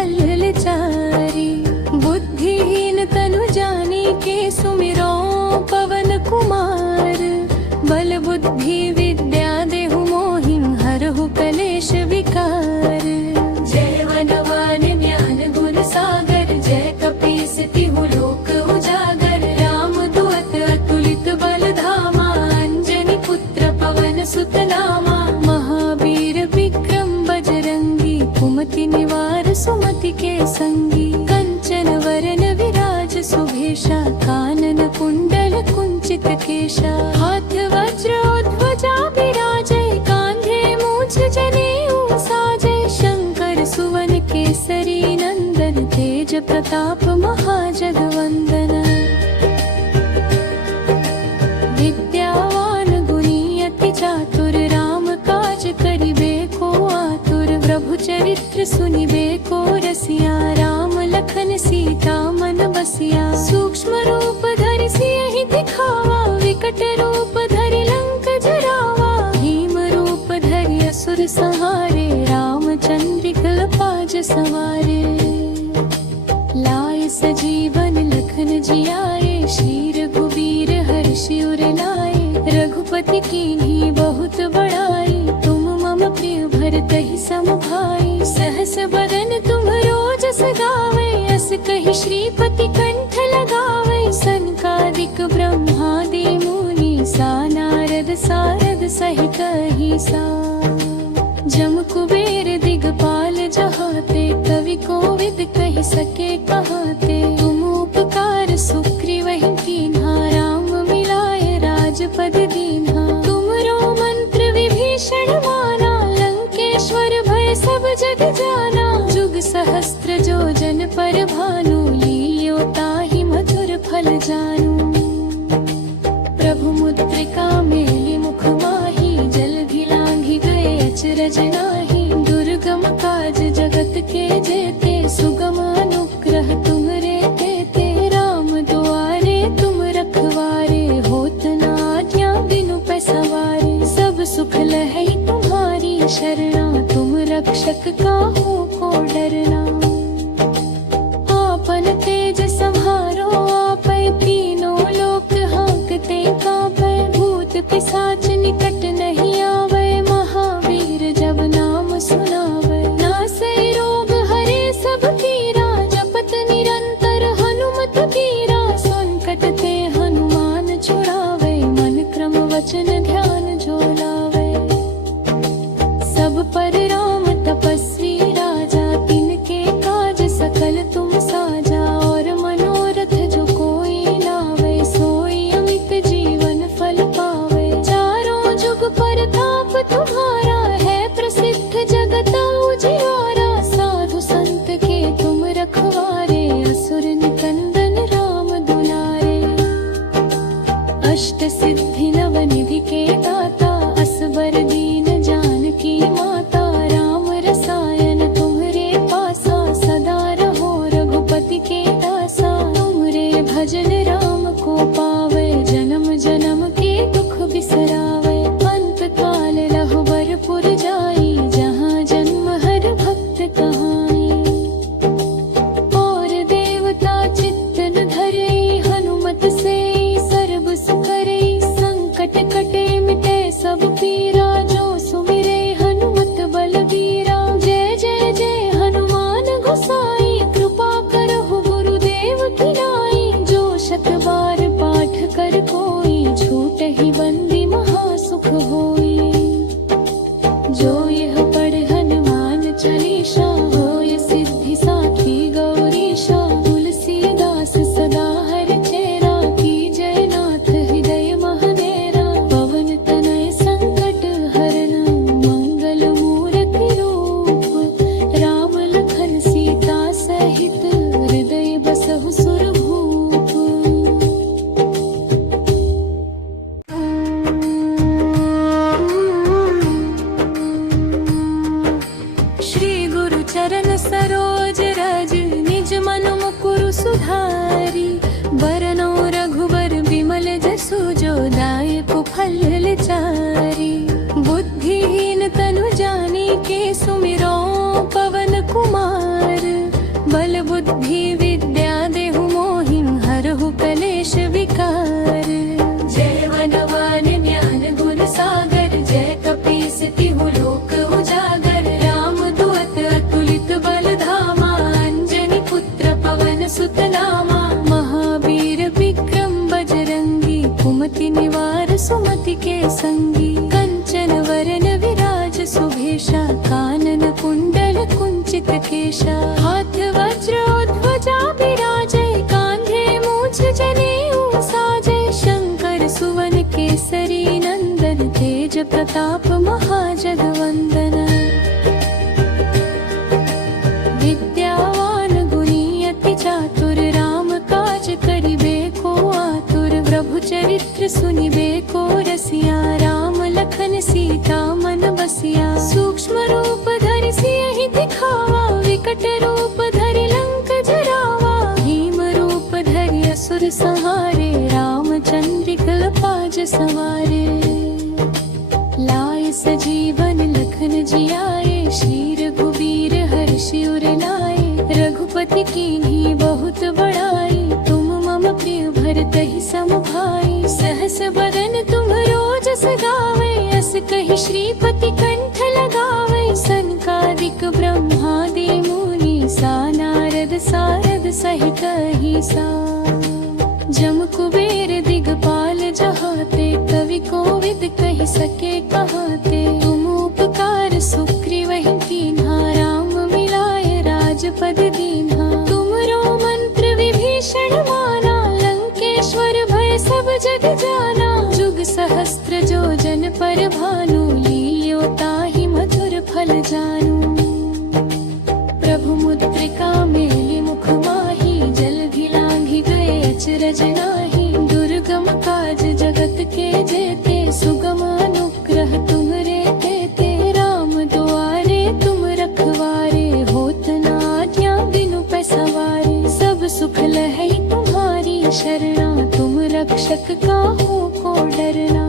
कुफल चारी। बुद्धिहीन तनु जानी के सुमिरो पवन कुमार। बल बुद्धि विद्या देहु मोहिं हरहु कलेश विकार। जय वनवान ज्ञान गुण सागर, जय कपीस तिहु लोक उजागर। राम दूत अतुलित बल धामा, अंजनी पुत्र पवन सुत नामा। महावीर विक्रम बजरंगी, कुमति निवार सुमति के संगी। कंचन वरन विराज सुभेशा, कानन कुंडल कुंचित केशा। हाथ वज्र ध्वजा बिराजे, कांधे मूछ जनेऊ साजे। शंकर सुवन केसरी नंदन, तेज प्रताप महाजगवंदन। विद्यावान गुणी अति चातुर, राम काज करिबे को आतुर। प्रभु चरित्र सुनिबे को रसिया, राम लखन सीता मन बसिया। सूक्ष्म रूप धरि सियहि दिखावा, विकट रूप धरि लंक जरावा। भीम रूप धरि असुर संहारे, रामचंद्र कल्पाज सवारे। लाए सजीवन लखन जियाए, श्री रघुबीर हर्षि उर लाए। रघुपति कीन्ही बहुत बड़ाई, तुम मम प्रिय भरतहि सम भाई। सहस बदन तुम रोजस गावे, अस कहि श्रीपति कंठ लगावे। सनकादिक ब्रह्मादि मुनि सा, नारद सारद सहित अहिसा। जम कुबेर दिगपाल जहाते, कवि कोविद कहि सके कहाते। तुम उपकार सुग्रीवहि कीन्हा, राम मिलाए राजपद दीन्हा। तुमरो मंत्र विभीषण माना, लंकेश्वर भय सब जग जाना। जुग सहस्त्र जो जन पर भानु, लील्यो ताहि मधुर फल जानू। प्रभु मुद्रिका मेलि मुख माही, जलधि लांघि गए अचरज नाही। दुर्गम काज जगत के जेते, सुगम अनुग्रह तुमरे तेते। राम दुआरे तुम रखवारे, होत न आज्ञा बिनु पैसवारे। सब सुख लहै तुम्हारी शरणा, तुम रक्षक काहू को डरना। आपन तेज सम्हारो आपै, तीनों लोक हाँकते कांपै। भूत पिशाच निकट नहीं आवे, महावीर जब नाम सुनावे। नासै रोग हरे सब पीरा, जपत निरंतर हनुमत वीरा। संकट ते हनुमान छुड़ावे, मन क्रम वचन ध्यान जो लावे। सब पर राम तपस्वी राजा, तिनके काज सकल तुम साजा। और मनोरथ जो कोई लावे, सोई अमित जीवन फल पावे। चारों जुग परताप तुम्हारा, है प्रसिद्ध जगत उजियारा। साधु संत के तुम रखवारे, असुर निकंदन राम दुलारे। अष्ट सिद्धि नव निधि के दाता, असबर दीन जानकी माता। राम रसायन तुम्हरे पासा, सदा रहो रघुपति के दासा। तुमरे भजन राम को पावे, जन्म जन्म के दुख बिसरावे। अंत काल रघुबर पुर जाई, जहाँ जन्म हर भक्त कहाई। और देवता चित्तन धरई, हनुमत से सर्व सुख करई। संकट कटे मिटे सब पीरा, जो सुमिरे हनुमत बलबीरा। जय जय जय हनुमान गोसाई, कृपा करहु गुरुदेव की नाई। जो शत बार पाठ कर कोई, छूटहि बंदी महासुख होई। जो यह पढ़ हनुमान चालीसा, होय सिद्धि साखी गौरीशा। तुलसीदास सदा हर चेरा, कीजय नाथ हृदय महडेरा। पवन तनय संकट हरन, मंगल मूरति रूप। राम लखन सीता सहित, हृदय बसहु सुरभूप। श्री गुरु चरण सरोज रज, निज मन मुकुरु सुधारी। बरनौ रघुबर विमल जसु, जो दायक फल चारी। बुद्धिहीन तनु जानी के, सुमिरो पवन कुमार। बुद्धि विद्या देहु मोहिं हरहु कलेश विकार। जय वनवान ज्ञान गुण सागर, जय कपीस तिहु लोक उजागर। राम दुअत अतुलित बल धामा, अंजनी पुत्र पवन सुत नामा। महावीर विक्रम बजरंगी, कुमति निवार सुमति के संगी। कंचन वरन विराज सुभेशा, कानन कुंडल कुंचित केशा। हाथ वज्र ध्वजा बिराजे, कांधे मूछ जनेऊ साजे। शंकर सुवन केसरी नंदन, तेज प्रताप महाजगवंदन। विद्यावान गुणी अति चातुर, राम काज करिबे को आतुर। प्रभु चरित्र सुनिबे को रसिया, राम लखन सीता मन बसिया। सूक्ष्म रूप धरि सियहि दिखावा, विकट रूप धरि लंक जरावा। भीम रूप धरि असुर संहारे, रामचंद्र पाज सवारे। लाए सजीवन लखन जियाए, श्री रघुबीर हर्षि उर लाए। रघुपति कीन्ही बहुत बड़ाई, तुम मम प्रिय भरतहि सम भाई। सहस बदन तुम रोजस गावे, अस कहि श्रीपति कंठ लगावे। सनकादिक ब्रह्मादि मुनीसा, नारद सारद सहित अहिसा। जम कुबेर दिगपाल जहाते, कवि कोविद कहि सके कहाते। तुम उपकार सुग्रीवहि कीन्हा, राम मिलाए राजपद दीन्हा। तुमरो मंत्र विभीषण माना, लंकेश्वर भय सब जग जाना। जुग सहस्त्र जो जन पर भानु, लील्यो ताहि मधुर फल जानू। प्रभु मुद्रिका मेलि मुख माहि, जलधि लांघि गए अचरज नाही। दुर्गम काज जगत के जेते, सुगम अनुग्रह तुम्हरे तेते। राम दुआरे तुम रखवारे, होत न आज्ञा बिनु पैसवारे। सब सुख लहै तुम्हारी शरणा, तुम रक्षक काहू को डरना।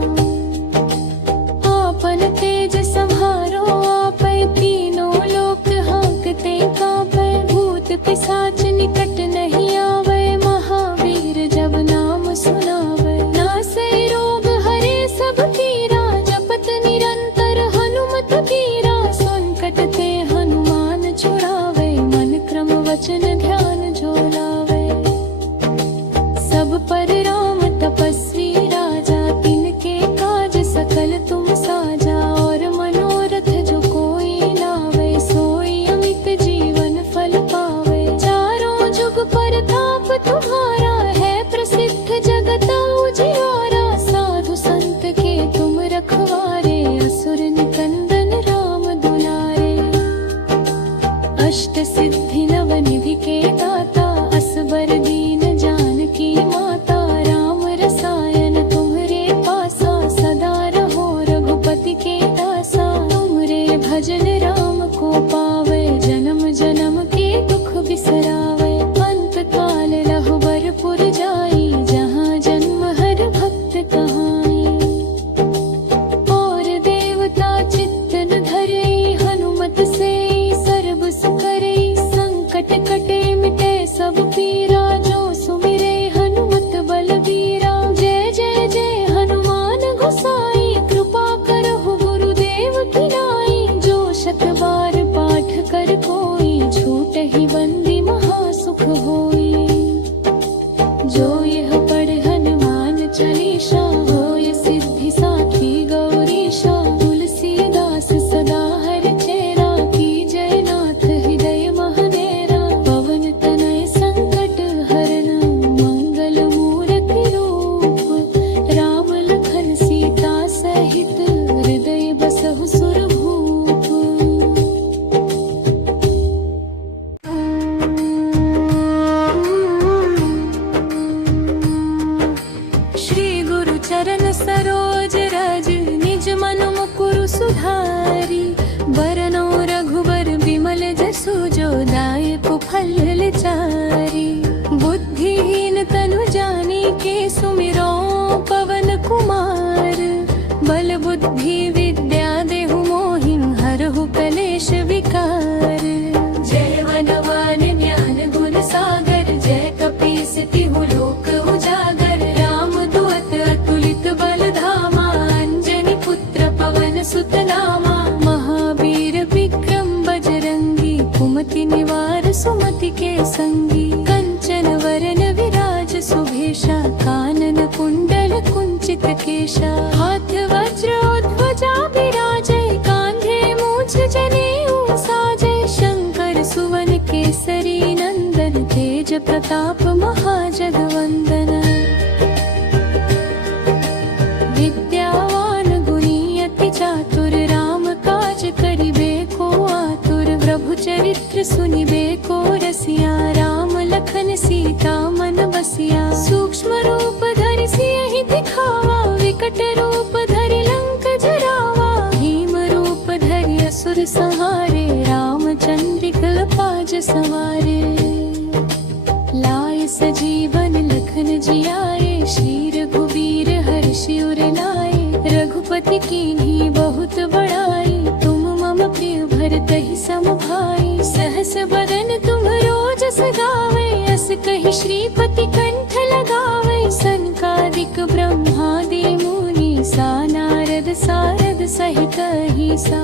आपन तेज सम्हारो आपै, तीनों लोक हाँकते कांपै। भूत पिशाच निकट नहीं आवे, महावीर जब नाम सुनावे। नासै रोग हरे सब पीरा, जपत निरंतर हनुमत वीरा। संकट ते हनुमान छुड़ावे, मन क्रम वचन ध्यान जो लावे। सब पर राम तपस्वी राजा, तिनके काज सकल तुम साजा। और मनोरथ जो कोई लावे, सोई अमित जीवन फल पावे। चारों जुग परताप तुम्हारा, है प्रसिद्ध जगत उजियारा। साधु संत के तुम रखवारे, असुर निकंदन राम दुलारे। अष्ट सिद्धि नव निधि के दाता, असबर दीन जानकी माता। राम रसायन तुम्हरे पासा, सदा रहो रघुपति के दासा। तुमरे भजन राम को पावे, जन्म जन्म के दुख बिसरावे। अंत काल रहुबर पुर जाई, जहाँ जन्म हर भक्त कहाई। और देवता चित्त न धरई, हनुमत से सर्व सुख करई। संकट कटे मिटे सब पीरा, जो सुमिरे हनुमत बलबीरा। जय जय जय हनुमान गोसाई, कृपा करहु गुरुदेव की नाई। जो शत बार पाठ कर कोई, छूटहि बंदी महासुख होई। जो यह पढ़ हनुमान चालीसा, होय सिद्धि साखी गौरीशा। तुलसीदास सदा हर चेरा, कीजय नाथ हृदय महनेरा। पवन तनय संकट हरन, मंगल मूरति रूप। राम लखन सीता सहित, हृदय बसहु सुरभूप। निवार सुमति के संगी। कंचन वरन विराज सुभेशा, कानन कुंडल कुंचित केशा। हाथ वज्रोध्वजा विराजय, कांधे मूछ जनेऊ साजय। शंकर सुवन केसरी नंदन, तेज प्रताप महाजगवंदन। विद्यावान गुणी अति चातुर, राम काज करिबे को आतुर। प्रभु चरित्र सुनिबे को रसिया, राम लखन सीता मन बसिया। सूक्ष्म रूप धरि सियहि दिखावा, विकट रूप धरि लंक जरावा। भीम रूप धरि असुर संहारे, रामचंद्र पाज सवारे। लाए सजीवन लखन जियाए, श्री रघुवीर हर्षि उर लाए। रघुपति कीन्ही बहुत बड़ाई, तुम मम प्रिय भरतहि सम भाई। सहस बदन तुम्हरो जस गावे, अस कहि श्रीपति कंठ लगावे। सनकादिक ब्रह्मादि मुनि सा, नारद सारद सहित अहिसा।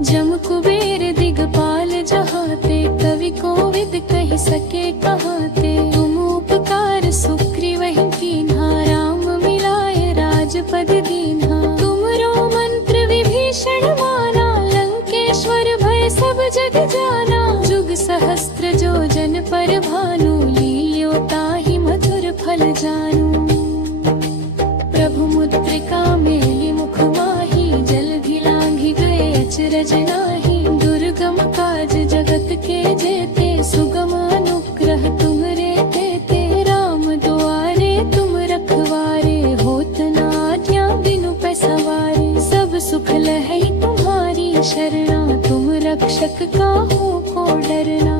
जम कुबेर दिगपाल जहाते, कवि कोविद कहि सके कहाते। तुम उपकार सुग्रीवहि कीन्हा, राम मिलाए राजपद दीन्हा। तुमरो मंत्र विभीषण माना, लंकेश्वर भय सब जग जाना। जुग सहस्त्र जो जन पर भानु, लील्यो ताहि मधुर फल जानू। प्रभु मुद्रिका मेलि मुख माहि, जलधि लांघि गए अचरज नाहि। दुर्गम काज जगत के जेते, सुगम अनुग्रह तुम्हरे तेते। राम दुआरे तुम रखवारे, होत न आज्ञा बिनु पैसवारे। सब सुख लहै तुम्हारी शरणा, तुम रक्षक काहू को डरना।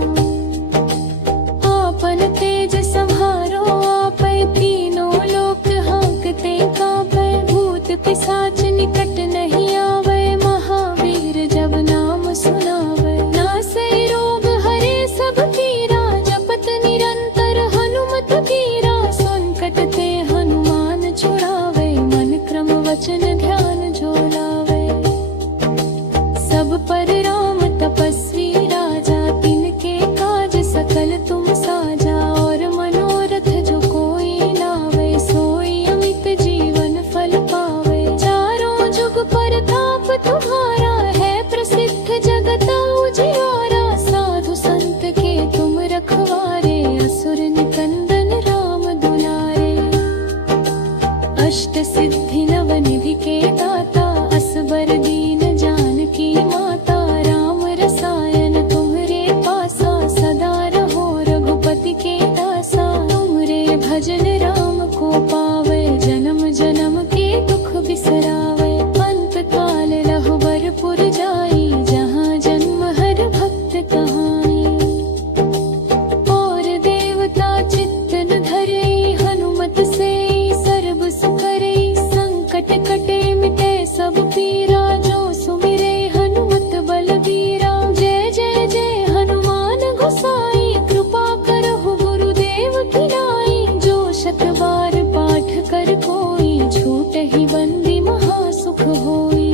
आपन तेज सम्हारो आपै, तीनों लोक हांकते कांपै। भूत पिशाच निकट नहीं आवे, महावीर जब नाम सुनावे। नासै रोग हरे सब पीरा, जपत निरंतर हनुमत वीरा। संकट ते हनुमान छुड़ावे, मन क्रम वचन ध्यान जो लावे। सब पर राम तपस्वी राजा, तिनके काज सकल तुम साजा। और मनोरथ जो कोई लावे, सोई अमित जीवन फल पावे। चारों जुग परताप तुम्हारा, है प्रसिद्ध जगत उजियारा। साधु संत के तुम रखवारे, असुर निकंदन राम दुलारे। अष्ट सिद्धि नव निधि के दाता, असबर दीन जानकी माता। राम रसायन तुम्हरे पासा, सदा रहो रघुपति के दासा। तुमरे भजन राम को पावे, जन्म जन्म के दुख बिसरावे। अंत काल लहुबर पुर जाई, जहाँ जन्म हर भक्त कहाई। और देवता चित्त न धरई, हनुमत से सर्व सुख करई। संकट कटे मिटे सब पीरा, जो सुमिरे हनुमत बलबीरा। जय जय जय हनुमान गोसाई, कृपा करहु गुरुदेव की नाई। जो शत बार पाठ कर कोई, छूटहि बंदी महासुख होई।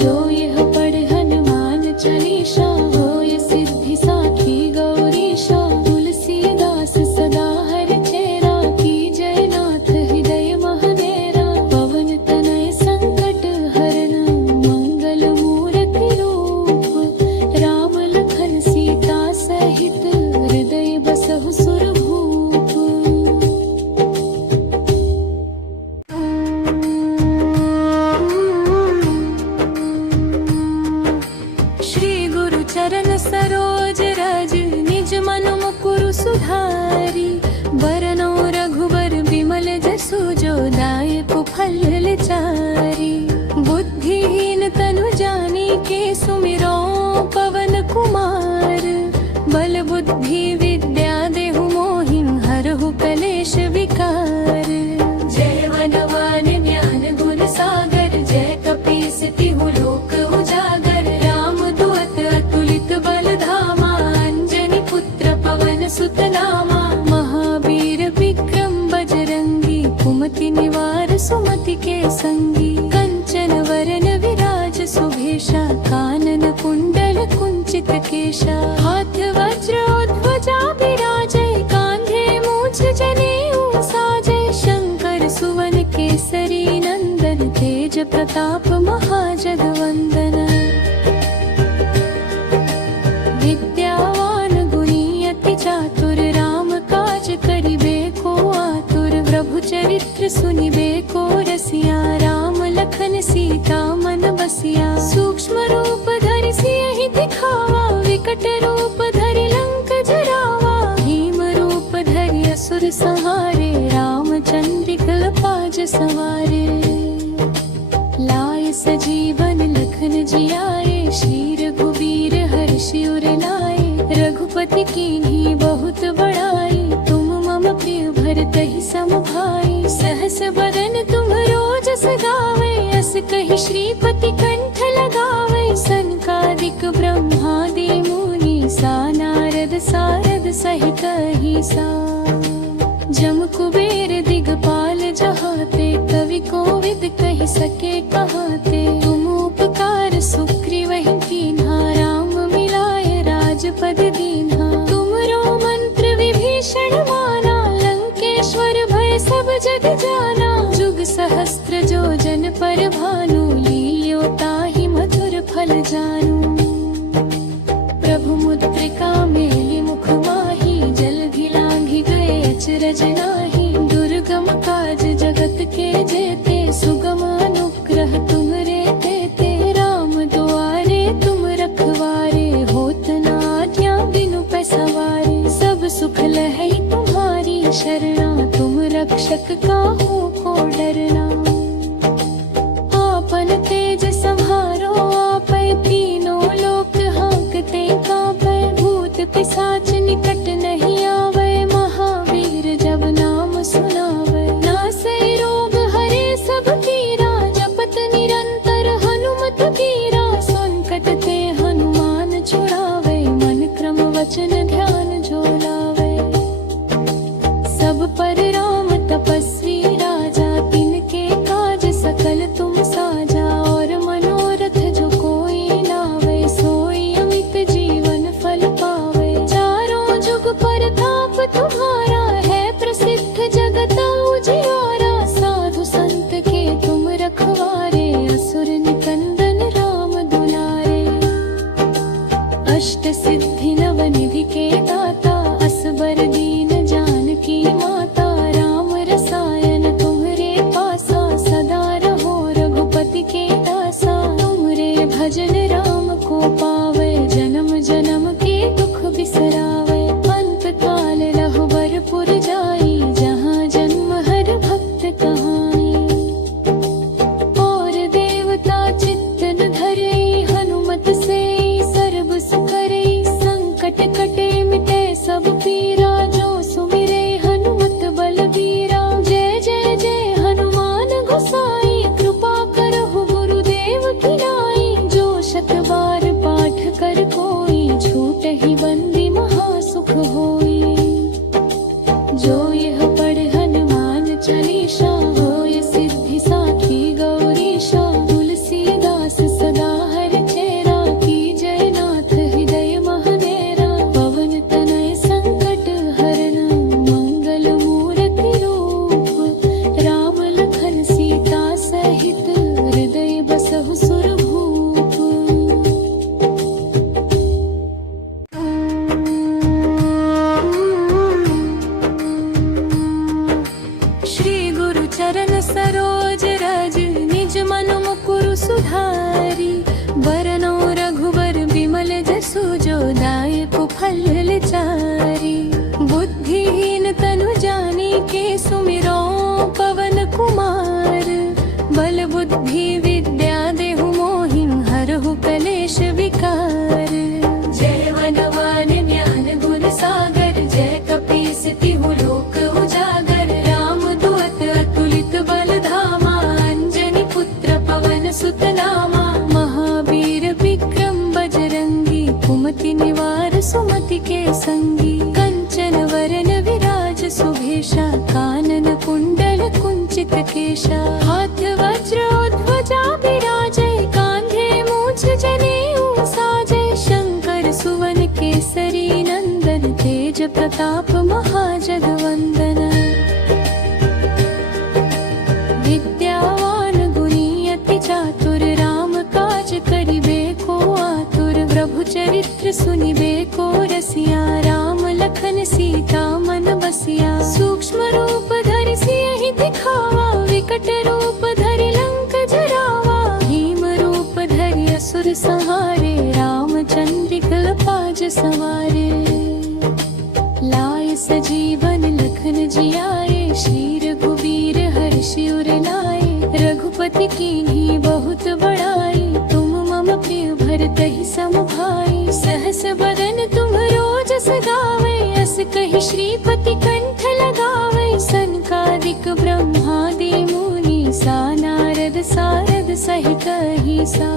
जो यह पढ़ हनुमान चालीसा, होय सिद्धि साखी गौरीशा। तुलसीदास सदा हरि चेरा, कीजय नाथ हृदय महडेरा। पवन तनय संकट हरन, मंगल मूर्ति रूप। राम लखन सीता सहित, हृदय बसहु सुरभूप। श्री गुरु चरण सरोज रज, निज मन मुकुरु सुधारी। बरनौ रघुबर बिमल जसु, जो दायक फल चारी। बुद्धिहीन तनु जानी के, सुमिरो पवन कुमार। बल बुद्धि विद्या देहु मोहि, हरहु कलेश विकार। जय वनवान ज्ञान गुण सागर, जय कपीस तिहु लोक उजागर। राम दूत अतुलित बल धामा, अंजनी पुत्र पवन सुत नामा। महावीर विक्रम बजरंगी, कुमति निवार सुमति के संगी। सुभेशा हाथ वज्रोध्वजा विराजय कांधे मूछ जनेऊ साजय शंकर सुवन केसरी नंदन तेज प्रताप महाजगवंदन विद्यावान गुणी अति चातुर राम काज करिबे को आतुर प्रभु चरित्र सुनिबे को रसिया राम लखन सीता मन बसिया सूक्ष्म रूप धरि सियहि दिखावा विकट रूप धरि लंक जरावा भीम रूप धरि असुर संहारे रामचंद्र पाज सवारे लाय सजीवन लखन जियाए श्री रघुवीर हर्षि उर लाए रघुपति कीन्ही बहुत बड़ाई तुम मम प्रिय भरतहि सम भाई सहस बदन तुम रोजस गावे अस कहि श्रीपति कंठ लगावे सनकादिक ब्रह्मादि मुनि सा नारद सारद सहित अहिसा जम कुबेर दिगपाल जहाते कवि कोविद कहि सके कहाते तुम उपकार सुग्रीवहि कीन्हा राम मिलाय राजपद दीन्हा तुमरो मंत्र विभीषण माना लंकेश्वर भय सब जग जाना जुग सहस्त्र जो जन पर भानु लील्यो ताहि मधुर फल जानू प्रभु मुद्रिका मेलि मुख माही जलधि लांघि गए अचरज नाही दुर्गम काज जगत के जेते सुगम अनुग्रह तुमरे तेते राम दुआरे तुम रखवारे होत न आज्ञा बिनु पैसवारे सब सुख लहै तुम्हारी शरणा तुम रक्षक काहू को डरना आपन तेज संहारो आपै तीनों लोक हाँकते कांपै भूत पिशाच निकट नहीं आवे महावीर जब नाम सुनावे नासै रोग हरे सब पीरा जपत निरंतर हनुमत वीरा संकट ते हनुमान छुड़ावे मन क्रम वचन ध्यान जो लावे सब पर राम तपस्वी राजा तिनके काज सकल तुम साजा और मनोरथ जो कोई लावे सोई अमित जीवन फल पावे चारों जुग परताप तुम्हारा है प्रसिद्ध जगत उजियारा साधु संत के तुम रखवारे असुर निकंदन राम दुलारे अष्ट सिद्धि नवनिधि के दाता असबर दीन जानकी माता राम रसायन तुम्हरे पासा सदा रहो रघुपति के दासा तुमरे भजन राम को पावे जन्म जन्म के दुख बिसरावे अंत काल रहुबर पुर जाई जहाँ जन्म हर भक्त कहाई और देवता चित्तन धरे हनुमत से सर्व सुखरे संकट कटे मिटे सब पीरा जो सुमिरे हनुमत बलबीरा जय जय जय हनुमान गोसाई कृपा करहु गुरुदेव की नाई जो शत बार पाठ कर कोई छूट ही बंदी महासुख होई जो यह पढ़ हनुमान चालीसा होय सिद्धि साखी गौरीशा तुलसीदास सदा हर चेरा की जय नाथ हृदय महदेरा पवन तनय संकट हरन मंगल मूर्ति रूप राम लखन सीता सहित हृदय बसहु सुरभूप श्री गुरु चरण सरोज रज निज मनु मुकुरु सुधारी बरनौ रघुबर विमल जसु जो दायक फल चारी बुद्धिहीन तनु जानी के सुमिरो पवन कुमार बल बुद्धि विद्या देहु मोहिं हरहु कलेश विकार जय वनवान ज्ञान गुण सागर जय कपीस तिहु लोक उजागर राम दुअत अतुलित बल धामा अंजनी पुत्र पवन सुत नामा महावीर विक्रम बजरंगी कुमति निवार सुमति के संगी कंचन वरन विराज सुभेशा कानन कुंडल कुंचित केशा हाथ वज्रोध्वजा विराजय कांधे मूछ जनेऊ साजय शंकर सुवन केसरी नंदन तेज प्रताप महाजगवंदन विद्यावान गुणी अति चातुर राम काज करिबे को आतुर प्रभु चरित्र सुनिबे को रसिया राम लखन सीता मन बसिया सूक्ष्म रूप धरि सियहि दिखावा विकट रूप धरि लंक जरावा भीम रूप धरि असुर संहारे रामचंद्र पाज सवारे लाय सजीवन लखन जियाए श्री रघुबीर हर्षि उर लाए रघुपति कीन्ही बहुत बड़ाई तुम मम प्रिय भरतहि सम भाई सहस बदन तुम रोजस गावे अस कहि श्रीपति कंठ लगावे सनकादिक ब्रह्मादि मुनि सा नारद सारद सहित अहिसा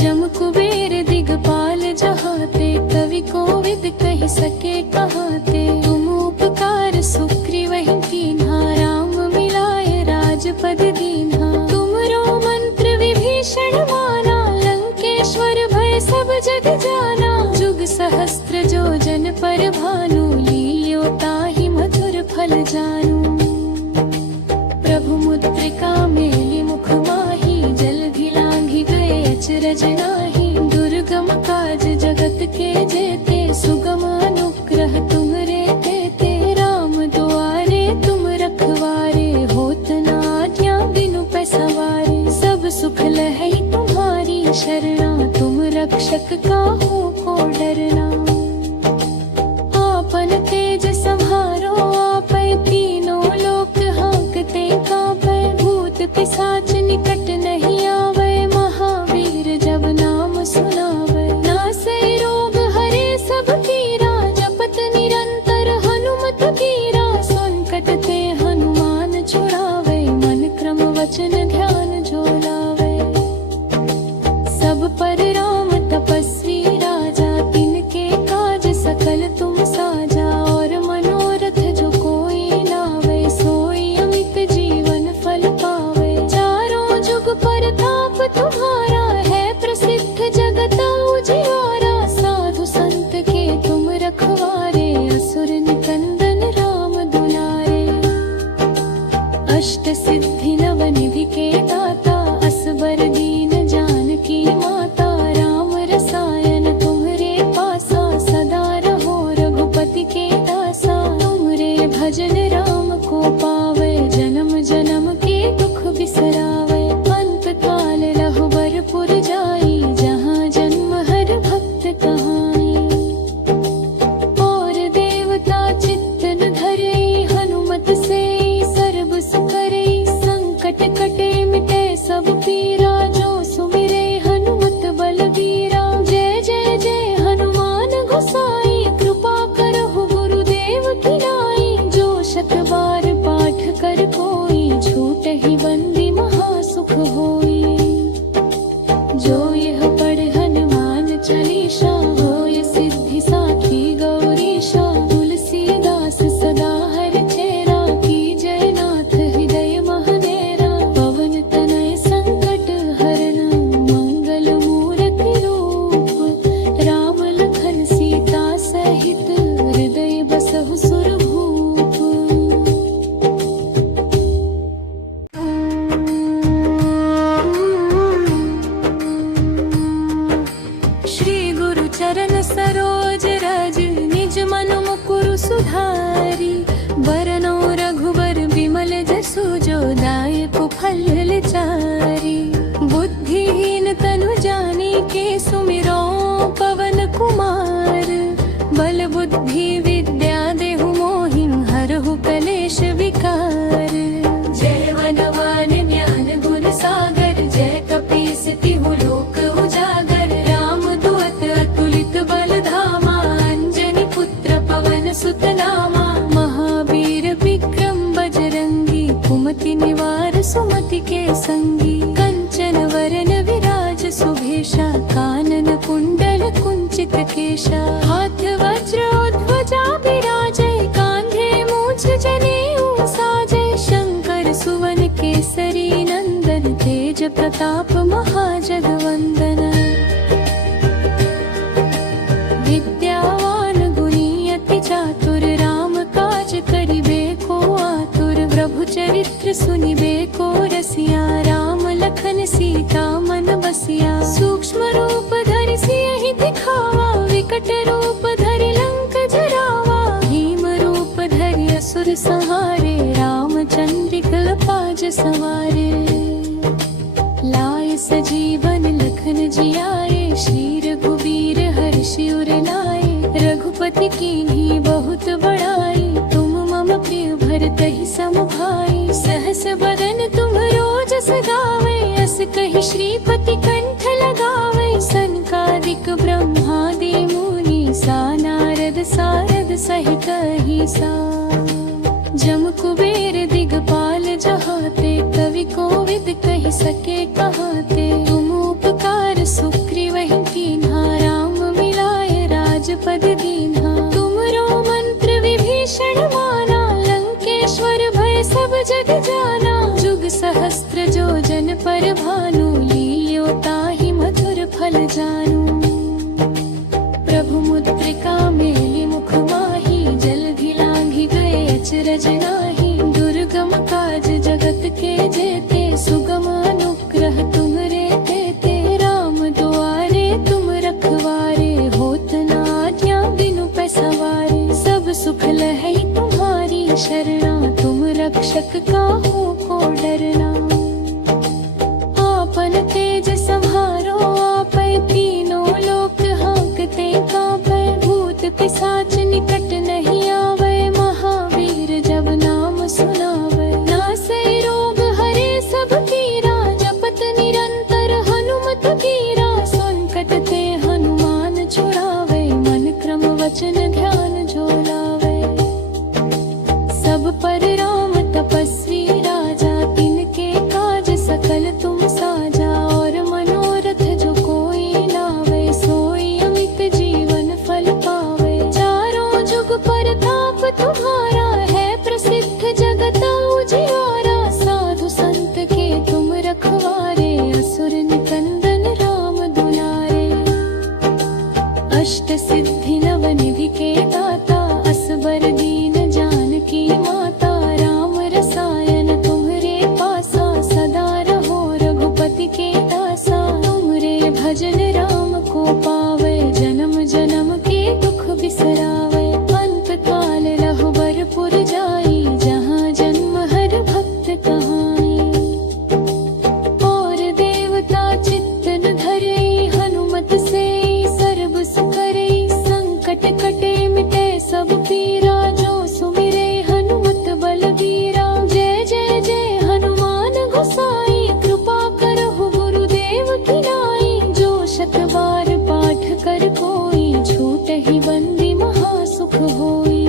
जम कुबेर दिगपाल जहाते कवि कोविद कहि सके कहाते तुम उपकार सुग्रीवहि कीन्हा राम मिलाए राजपद दीन्हा तुमरो मंत्र विभीषण माना लंकेश्वर भय सब जग जाना जुग सहस्त्र जो जन पर भानु लील्यो ताहि मधुर फल जानू प्रभु मुद्रिका मेलि मुख माहि जलधि लांघि गए अचरज नाही दुर्गम काज जगत के जेते सुगम अनुग्रह तुम्हरे देते राम दुआरे तुम रखवारे होत न आज्ञा बिनु पैसवारे सब सुख लहै तुम्हारी शरणा तुम रक्षक काहू को डरना आपन तेज सम्हारो आपै तीनों लोक हाँकते कांपै भूत पिशाच निकट नहीं आवे महावीर जब नाम सुनावे नासै रोग हरे सब पीरा जपत निरंतर हनुमत वीरा संकट ते हनुमान छुड़ावे मन क्रम वचन ध्यान जो लावे सब पर राम तपस्वी राजा तिनके काज सकल तुम साजा और मनोरथ जो कोई लावे सोई अमित जीवन फल पावे चारों जुग परताप तुम्हारा है प्रसिद्ध जगत उजियारा साधु संत के तुम रखवारे असुर निकंदन राम दुलारे अष्ट सिद्धि नव निधि के दाता असबर दीन जानकी माता राम रसायन तुम्हरे पासा सदा रहो रघुपति के दासा तुमरे भजन राम को पावे जन्म जन्म के दुख बिसरावे अंत काल रहुबर पुर जाई जहाँ जन्म हर भक्त कहाई और देवता चित्त न धरे हनुमत से सर्व सुकरे संकट कटे मिटे सब पीरा जो सुमिरे हनुमत बलबीरा जय जय जय हनुमान गोसाई कृपा करहु गुरुदेव की नाई जो शत बार पाठ कर कोई छूट ही बंदी महासुख होई जो यह पढ़ हनुमान चालीसा होय सिद्धि साखी गौरीशा तुलसीदास सदा हर चेरा की जय नाथ हृदय महनेरा पवन तनय संकट हरन मंगल मूरति रूप राम लखन सीता सहित हृदय बसहु सुरभूप श्री गुरु चरण सरोज रज निज मन मुकुरु सुधारी बरनौ रघुबर विमल जसु जो दायक फल चारी बुद्धिहीन तनु जानी के सुमिरो पवन कुमार बल बुद्धि विद्या देहु मोहि हरहु कलेश विकार जय वनवान ज्ञान गुण सागर जय कपीस तिहु लोक उजागर राम दूत अतुलित बल धामा अंजनी पुत्र पवन सुत नामा महावीर विक्रम बजरंगी कुमति निवार सुमति के संगी कंचन वरन विराज सुभेशा कानन कुंडल कुंचित केशा हाथ वज्र ध्वजा विराजै कांधे मूछ जनेऊ साजै शंकर सुवन केसरी नंदन तेज प्रताप महाजगवंदन विद्यावान गुणी अति चातुर राम काज करिबे को आतुर प्रभु चरित्र सुनिबे को रसिया राम लखन सीता मन बसिया सूक्ष्म रूप धरि सियहि दिखावा विकट रूप धरि लंक जरावा भीम रूप धरि असुर संहारे रामचंद्र पाज सवारे लाए सजीवन लखन जियाए श्री रघुवीर हर्षि उर लाए रघुपति कीन्ही बहुत बड़ाई तुम मम प्रिय भरतहि सम भाई सहस बदन तुम रोजस गावे अस कहि श्रीपति कंठ लगावे सनकादिक ब्रह्मादि मुनि सा नारद सारद सहित अहिसा जम कुबेर दिगपाल जहाते कवि कोविद कहि सके कहाते तुम उपकार सुग्रीवहि कीन्हा राम मिलाए राजपद दीन्हा तुमरो मंत्र विभीषण माना लंकेश्वर भय सब जग जाना जुग सहस्त्र जो जन पर भानु लील्यो ताहि मधुर फल जानू प्रभु मुद्रिका मेलि मुख माही जलधि लांघि गए अचरज नाही दुर्गम काज जगत के जेते सुगम अनुग्रह तुमरे तेते राम दुआरे तुम रखवारे होत न आज्ञा बिनु पैसवारे सब सुख लहै तुम्हारी शरणा तुम रक्षक काहू को डरना आपन तेज सम्हारो आपै तीनों लोक हाँकते कांपै भूत पिशाच निकट नहीं आवे महावीर जब नाम सुनावे नासै रोग हरे सब पीरा जपत निरंतर हनुमत वीरा संकट ते हनुमान छुड़ावे मन क्रम वचन ध्यान जो लावे सब पर राम तपस्वी राजा तिनके काज सकल तुम साजा और मनोरथ जो कोई लावे सोई अमित जीवन फल पावे चारों जुग परताप तुम्हारा है प्रसिद्ध जगत उजियारा साधु संत के तुम रखवारे असुर निकंदन राम दुलारे अष्ट सिद्धि नव निधि के दाता असबर दीन जानकी माता राम रसायन तुम्हरे पासा सदा रहो रघुपति के दासा तुमरे भजन राम को पावे जन्म जन्म के दुख बिसरावे अंत काल रहुबर पुर जाई जहाँ जन्म हर भक्त कहाई और देवता चित्तन धरे हनुमत से सर्व सुकरे संकट कटे मिटे सब पीरा जो सुमिरे हनुमत बलबीरा जय जय जय हनुमान गोसाई कृपा करहु गुरुदेव की नाई जो शत बार पाठ कर कोई छूटहि बंदी महासुख होई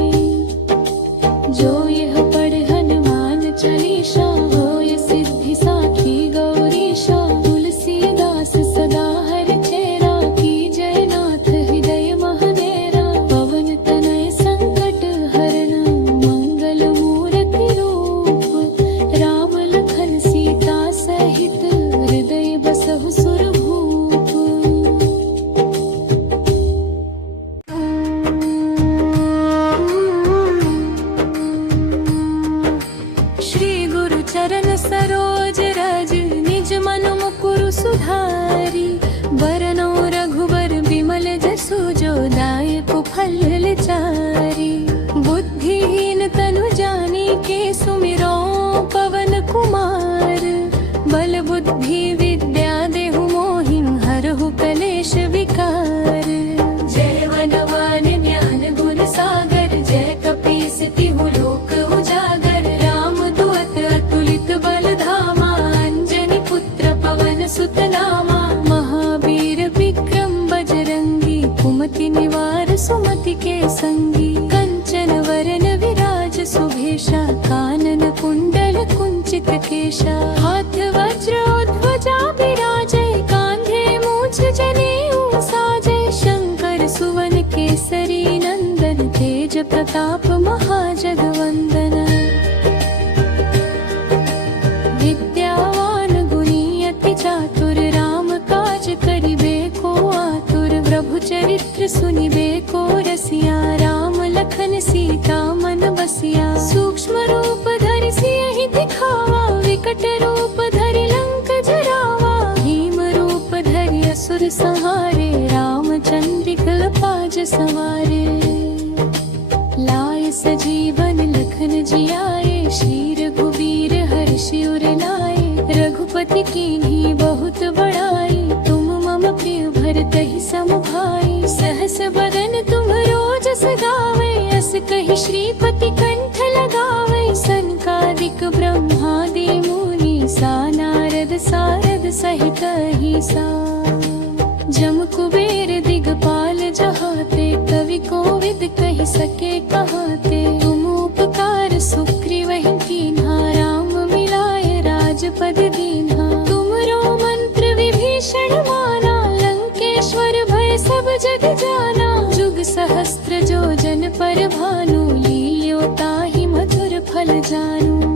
जो यह पढ़ हनुमान चालीसा होय सिद्धि साखी गौरीशा तुलसीदास सदा हर चेरा की जय नाथ हृदय महनेरा पवन तनय संकट हरन मंगल मूर्ति रूप राम लखन सीता सहित हृदय बसहु सुरभूप श्री गुरु चरण सरोज रज निज मन मुकुरु सुधारी बरनौ रघुबर बिमल जसु जो दायक फल चारी बुद्धिहीन तनु जानी के सुमिरो पवन कुमार बल बुद्धि विद्या देहु मोहिं हरहु कलेश विकार जय वनवान ज्ञान गुण सागर जय कपीस तिहु लोक उजागर राम दुअत अतुलित बल धामा अंजनी पुत्र पवन सुत नामा महावीर विक्रम बजरंगी कुमति निवार सुमति के संगी कंचन वरन विराज सुभेशा कानन कुंडल कुंचित केशा हाथ वज्र ध्वजा विराजय कांधे मूछ जनेऊ साजय शंकर सुवन केसरी नंदन तेज प्रताप महाजगवंदन विद्यावान गुणी अति चातुर राम काज करिबे को आतुर प्रभु चरित्र चरित्र सुनिबे को रसिया, राम लखन सीता मन बसिया। सूक्ष्म रूप धरि सियहि दिखावा, विकट रूप धरि लंक जरावा। भीम रूप धरि असुर संहारे, रामचंद्र पाज सवारे। लाए सजीवन लखन जियाए, श्री रघुवीर हर्षि उर लाए। रघुपति कीन्ही बहुत बड़ाई, तुम मम प्रिय भरतहि सम भाई। सहस बदन तुम रोजस गावे, अस कहि श्रीपति कंठ लगावे। सनकादिक ब्रह्मादि मुनि सा, नारद सारद सहित अहिसा। जम कुबेर दिगपाल जहाते, कवि कोविद कहि सके कहाते। तुम उपकार सुग्रीवहि कीन्हा, राम मिलाए राजपद दीन्हा। तुमरो मंत्र विभीषण माना, लंकेश्वर भय सब जग जाना। जुग सहस्त्र जो जन पर भानु, लील्यो ताहि मधुर फल जानू।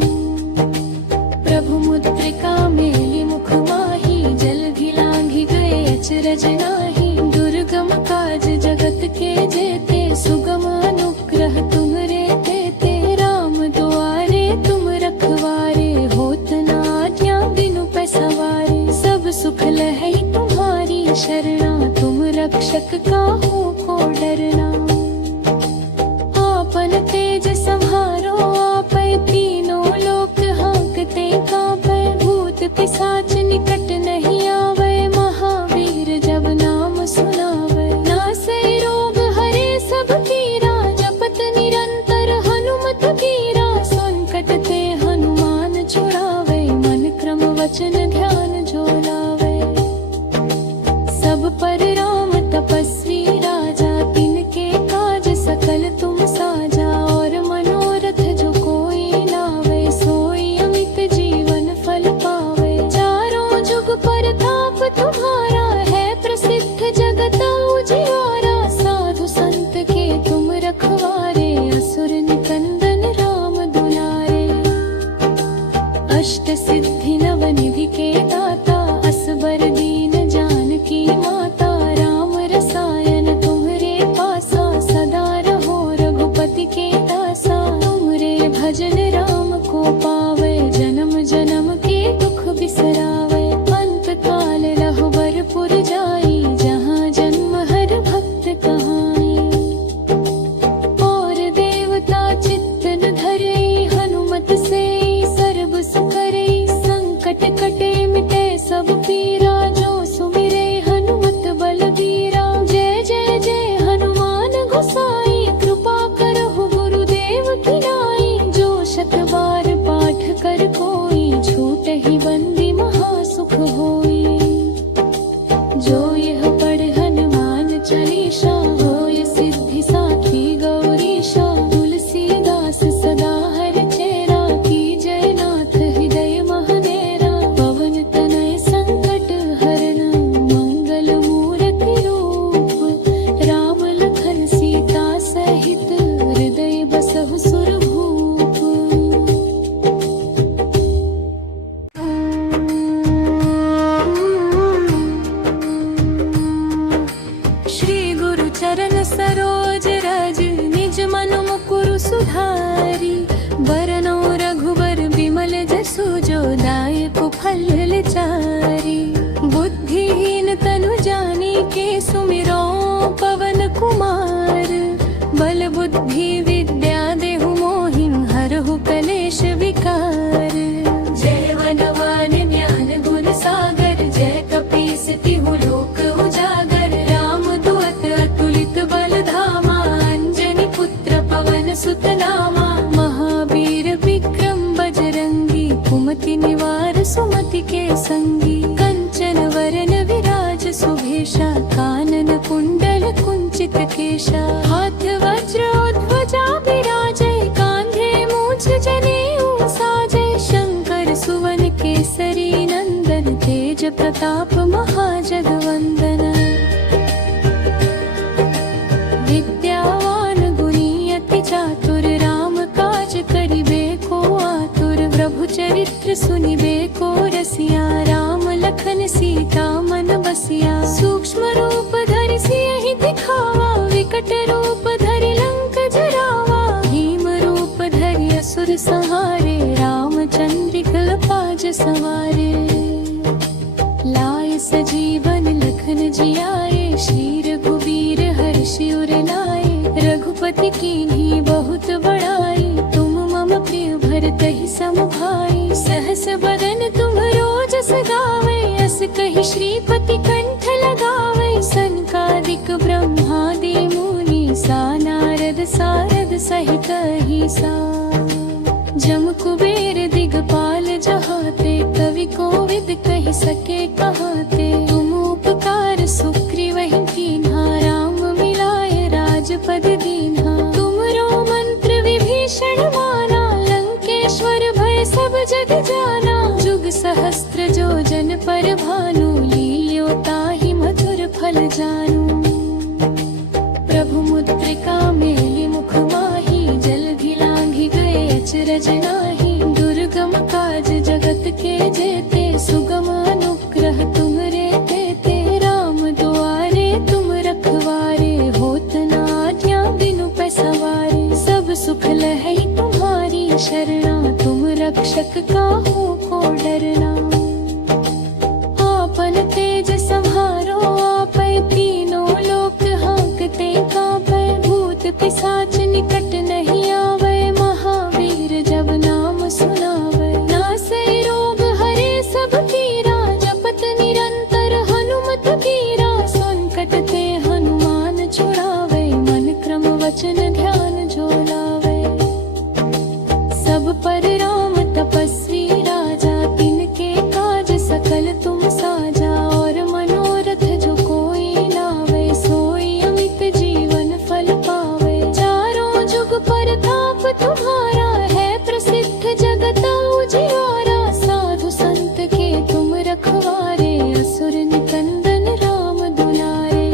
प्रभु मुद्रिका मेलि मुख माही, जलधि लांघि गए अचरज नाही। दुर्गम काज जगत के जेते, सुगम अनुग्रह तुम्हरे तेते। राम दुआरे तुम रखवारे, होत न आज्ञा बिनु पैसवारे। सब सुख लहै तुम्हारी शरणा, तुम रक्षक काहू को डरना। आपन तेज सम्हारो आपै, तीनों लोक हाँकते कांपै। भूत पिशाच निकट नहीं आवे, महावीर जब नाम सुनावे। नासै रोग हरे सब पीरा, जपत निरंतर हनुमत वीरा। संकट ते हनुमान छुड़ावे, मन क्रम वचन ध्यान जो लावे। सब पर राम तपस्वी राजा, तिनके काज सकल तुम साजा। और मनोरथ जो कोई लावे, सोई अमित जीवन फल पावे। चारों जुग परताप तुम्हारा, है प्रसिद्ध जगत उजियारा। साधु संत के तुम रखवारे, असुर निकंदन राम दुलारे। अष्ट सिद्धि नव निधि के दाता, असबर दीन जानकी माता। राम रसायन तुम्हरे पासा, सदा रहो रघुपति के दासा। तुमरे भजन राम को पावे, जन्म जन्म के दुख बिसरावे। अंत काल रहुबर पुर जाई, जहाँ जन्म हर भक्त कहाई। और देवता चित्तन धरई, हनुमत से सर्व सुख करई। संकट कटे मिटे सब पीरा, जो सुमिरे हनुमत बलबीरा। जय जय जय हनुमान गोसाई, कृपा करहु गुरुदेव की नाई। जो शत बार पाठ कर कोई, छूटहि बंदी महासुख होई। जो यह पढ़ हनुमान चालीसा, होय सिद्धि साखी गौरीशा। तुलसीदास सदा हरचेरा, कीजय नाथ हृदय महडेरा। पवन तनय संकट हरन, मंगल मूरति रूप। राम लखन सीता सहित, हृदय बसहु सुरभूप। श्री गुरु चरण सरोज रज, निज मन मुकुरु सुधारी। बरनौ रघुबर विमल जसु, जो दायक फल चारी। बुद्धिहीन तनु जानिके, सुमिरो पवन कुमार। बल बुद्धि विद्या देहु मोहिं, हरहु कलेश विकार। जय वनवान ज्ञान गुण सागर, जय कपीस तिहु लोक उजागर। राम दुअत अतुलित बल धामा, अंजनी पुत्र पवन सुत नामा। महावीर विक्रम बजरंगी, कुमति निवार सुमति के संगी। कंचन वरन विराज सुभेशा, कानन कुंडल कुंचित केशा। हाथ वज्र ध्वजा विराजै, कांधे मूछ जनेऊ साजै। शंकर सुवन केसरी नंदन, तेज प्रताप महाजगवंदन। विद्यावान गुणी अति चातुर, राम काज करिबे को आतुर। प्रभु चरित्र सुनिबे को रसिया, राम लखन सीता मन बसिया। सूक्ष्म रूप धरि सियहि दिखावा, संहारे रामचंद्रिक पाज संवारे लाए सजीवन लखन जियाए श्री रघुवीर हर्षि उर लाए रघुपति कीन्ही बहुत बड़ाई तुम मम प्रिय भरतहि सम भाई सहस बदन तुम रोजस गावे अस कहि श्रीपति कंठ लगावे सनकादिक ब्रह्मादि मुनि सा नारद सारद सहित अहिसा जम कुबेर दिगपाल जहाते कवि कोविद कहि सके कहाते तुम उपकार सुग्रीवहि कीन्हा राम मिलाए राजपद दीन्हा तुमरो मंत्र विभीषण माना लंकेश्वर भय सब जग जाना जुग सहस्त्र जो जन पर भानु लील्यो ताहि मधुर फल जानू प्रभु मुद्रिका मेलि मुख माही जलधि लांघि गए अचरज नाही दुर्गम काज जगत के जेते सुगम अनुग्रह तुमरे देते राम दुआरे तुम रखवारे होत न आज्ञा बिनु पैसवारे सब सुख लहै तुम्हारी शरणा तुम रक्षक काहू को डरना आपन तेज संहारो आपै तीनों लोक हाँकते कांपै भूत पिशाच निकट नहीं आवे महावीर जब नाम सुनावे नासै रोग हरे सब पीरा जपत निरंतर हनुमत वीरा संकट ते हनुमान छुड़ावे मन क्रम वचन ध्यान जो लावे सब पर राम तपस्वी राजा तिनके काज सकल तुम साजा और मनोरथ जो कोई लावे सोई अमित जीवन फल पावे चारों जुग परताप तुम्हारा है प्रसिद्ध जगत उजियारा साधु संत के तुम रखवारे असुर निकंदन राम दुलारे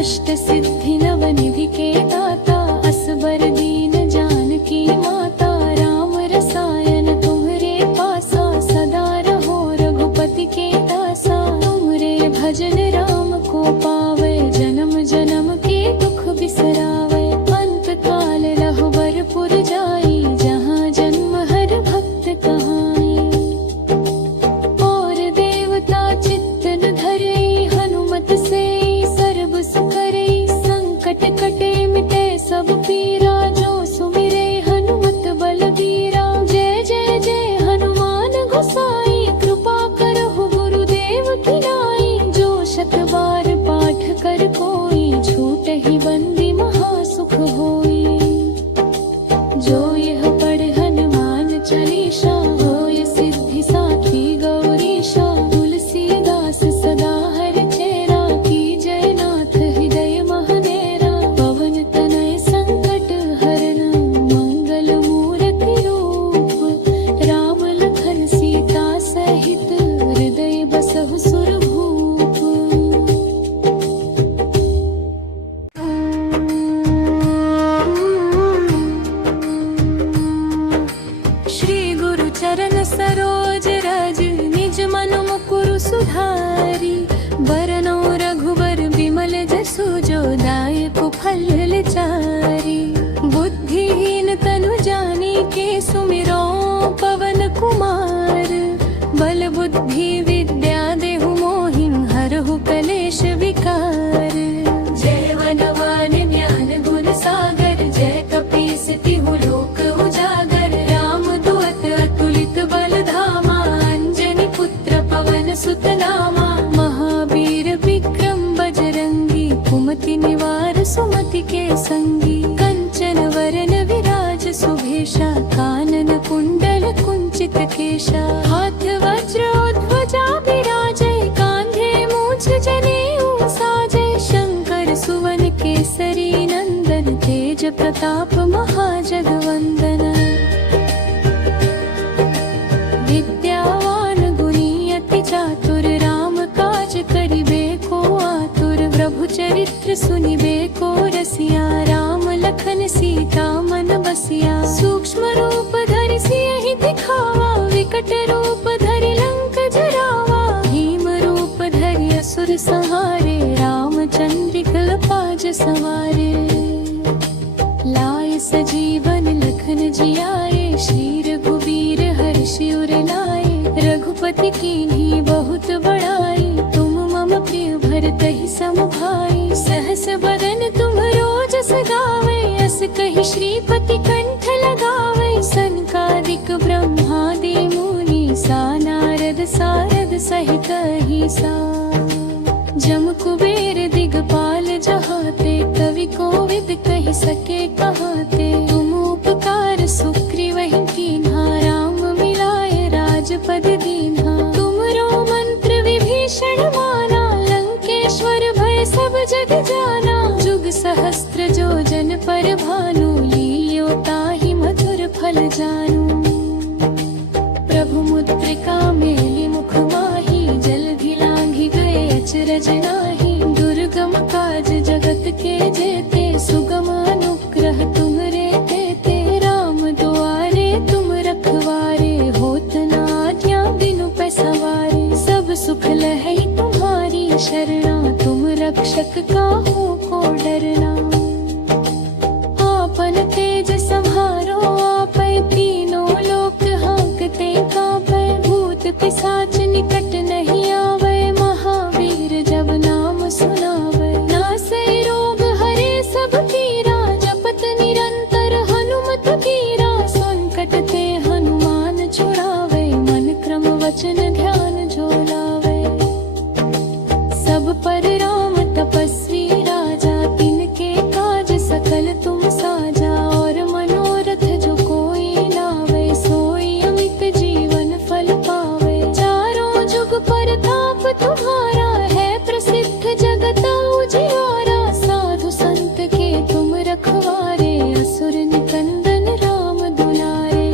अष्ट सिद्धि नव निधि के दाता असबर दीन जानकी माता राम रसायन तुम्हरे पासा सदा रहो रघुपति के दासा तुमरे भजन राम को पावे जन्म जन्म के दुख बिसरावे अंत काल रहुबर पुर जाई जहाँ जन्म हर भक्त कहाई और देवता चित्त न धरे हनुमत से सर्व सुख करे संकट कटे मिटे सब पीरा जो सुमिरे हनुमत बलबीरा जय जय जय हनुमान गोसाई कृपा करहु गुरुदेव की नाई जो शत बार पाठ कर कोई छूट ही बंदी महासुख होई जो यह पढ़ हनुमान चालीसा होय सिद्धि साखी गौरीशा तुलसीदास सदा हर चेरा की जय नाथ हृदय महनेरा पवन तनय संकट हरन मंगल मूरति रूप राम लखन सीता सहित हृदय बसहु सुरभूप श्री गुरु चरण सरोज रज निज मन मुकुरु सुधारी बरनौ रघुबर विमल जसु जो दायक फल चारी बुद्धिहीन तनु जानी के सुमिरो पवन कुमार बल बुद्धि विद्या देहु मोहिं हरहु कलेश विकार जय वनवान ज्ञान गुण सागर जय कपीस तिहु लोक उजागर राम दुअत अतुलित बल धामा अंजनी पुत्र पवन सुत नामा महावीर विक्रम बजरंगी कुमति निवार सुमति के संगी कंचन वरन विराज सुभेशा कानन कुंडल कुंचित केशा हाथ वज्र ध्वजा विराजै कांधे मूछ जनेऊ साजै शंकर सुवन केसरी नंदन तेज प्रताप महाजगवंदन विद्यावान गुणी अति चातुर राम काज करिबे को आतुर प्रभु चरित्र सुनिबे को रसिया राम लखन सीता मन बसिया सूक्ष्म रूप धरि सियहि दिखावा विकट रूप धरि लंक जरावा भीम रूप धरि असुर संहारे रामचंद्रिक पाज संवारे लाए सजीवन लखन जी श्रीपति कंठ लगावे सनकादिक ब्रह्मादि मुनि सा नारद सारद सहित अहिसा जम कुबेर दिगपाल जहाते कवि कोविद कहि सके कहाते तुम उपकार सुग्रीव ही कीन्हा राम मिलाए राजपद दीन्हा तुमरो मंत्र विभीषण माना लंकेश्वर भय सब जग जाना जुग सहस्त्र जो जन पर भानु लियो ताहि मधुर फल जानू प्रभु मुद्रिका मेलि मुख माही जलधि लांघि गए अचरज नाही दुर्गम काज जगत के जेते सुगम अनुग्रह तुमरे तेते राम दुआरे तुम रखवारे होत न आज्ञा बिनु पैसवारे सब सुख लहै तुम्हारी शरणा तुम रक्षक काहू को डरना आपन तेज सम्हारो आपै तीनों लोक हाँकते कांपै भूत पिशाच निकट नहीं आवे महावीर जब नाम सुनावे नासै रोग हरे सब पीरा जपत निरंतर हनुमत वीरा संकट ते हनुमान छुड़ावे मन क्रम वचन ध्यान जो लावे सब पर राम तपस्वी राजा तिनके काज सकल तुम साजा और मनोरथ जो कोई लावे सोई अमित जीवन फल पावे चारों जुग परताप तुम्हारा है प्रसिद्ध जगत उजियारा साधु संत के तुम रखवारे असुर निकंदन राम दुलारे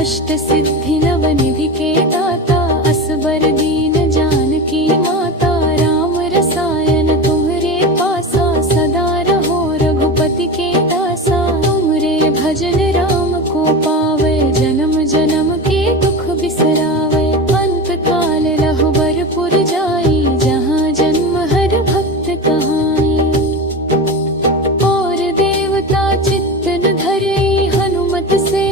अष्ट सिद्धि नव निधि के दाता असबर दीन जानकी माता राम रसायन तुम्हरे पासा सदा रहो रघुपति के दासा तुमरे भजन राम को पावे जन्म जन्म के दुख बिसरावे अंत काल रहुबर पुर जाई जहाँ जन्म हर भक्त कहाई और देवता चित्तन धरे हनुमत से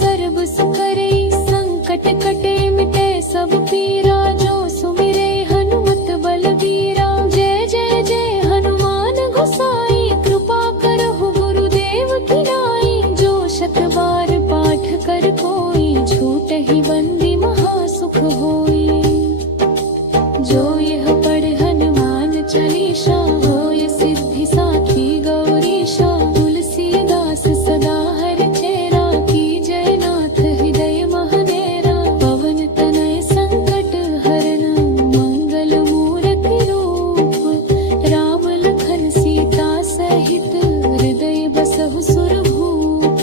सर्व सुख करे संकट कटे मिटे सब पीरा जो सुमिरे हनुमत बलबीरा जय जय जय हनुमान गोसाई कृपा करहु गुरुदेव की नाई जो शत बार पाठ कर कोई छूटहि बंदी महासुख होई जो यह पढ़ हनुमान चालीसा होय सिद्धि साखी गौरीशा तुलसीदास सदा हर चेरा की जय नाथ हृदय महनेरा पवन तनय संकट हरन मंगल मूर्ति रूप राम लखन सीता सहित हृदय बसहु सुरभूप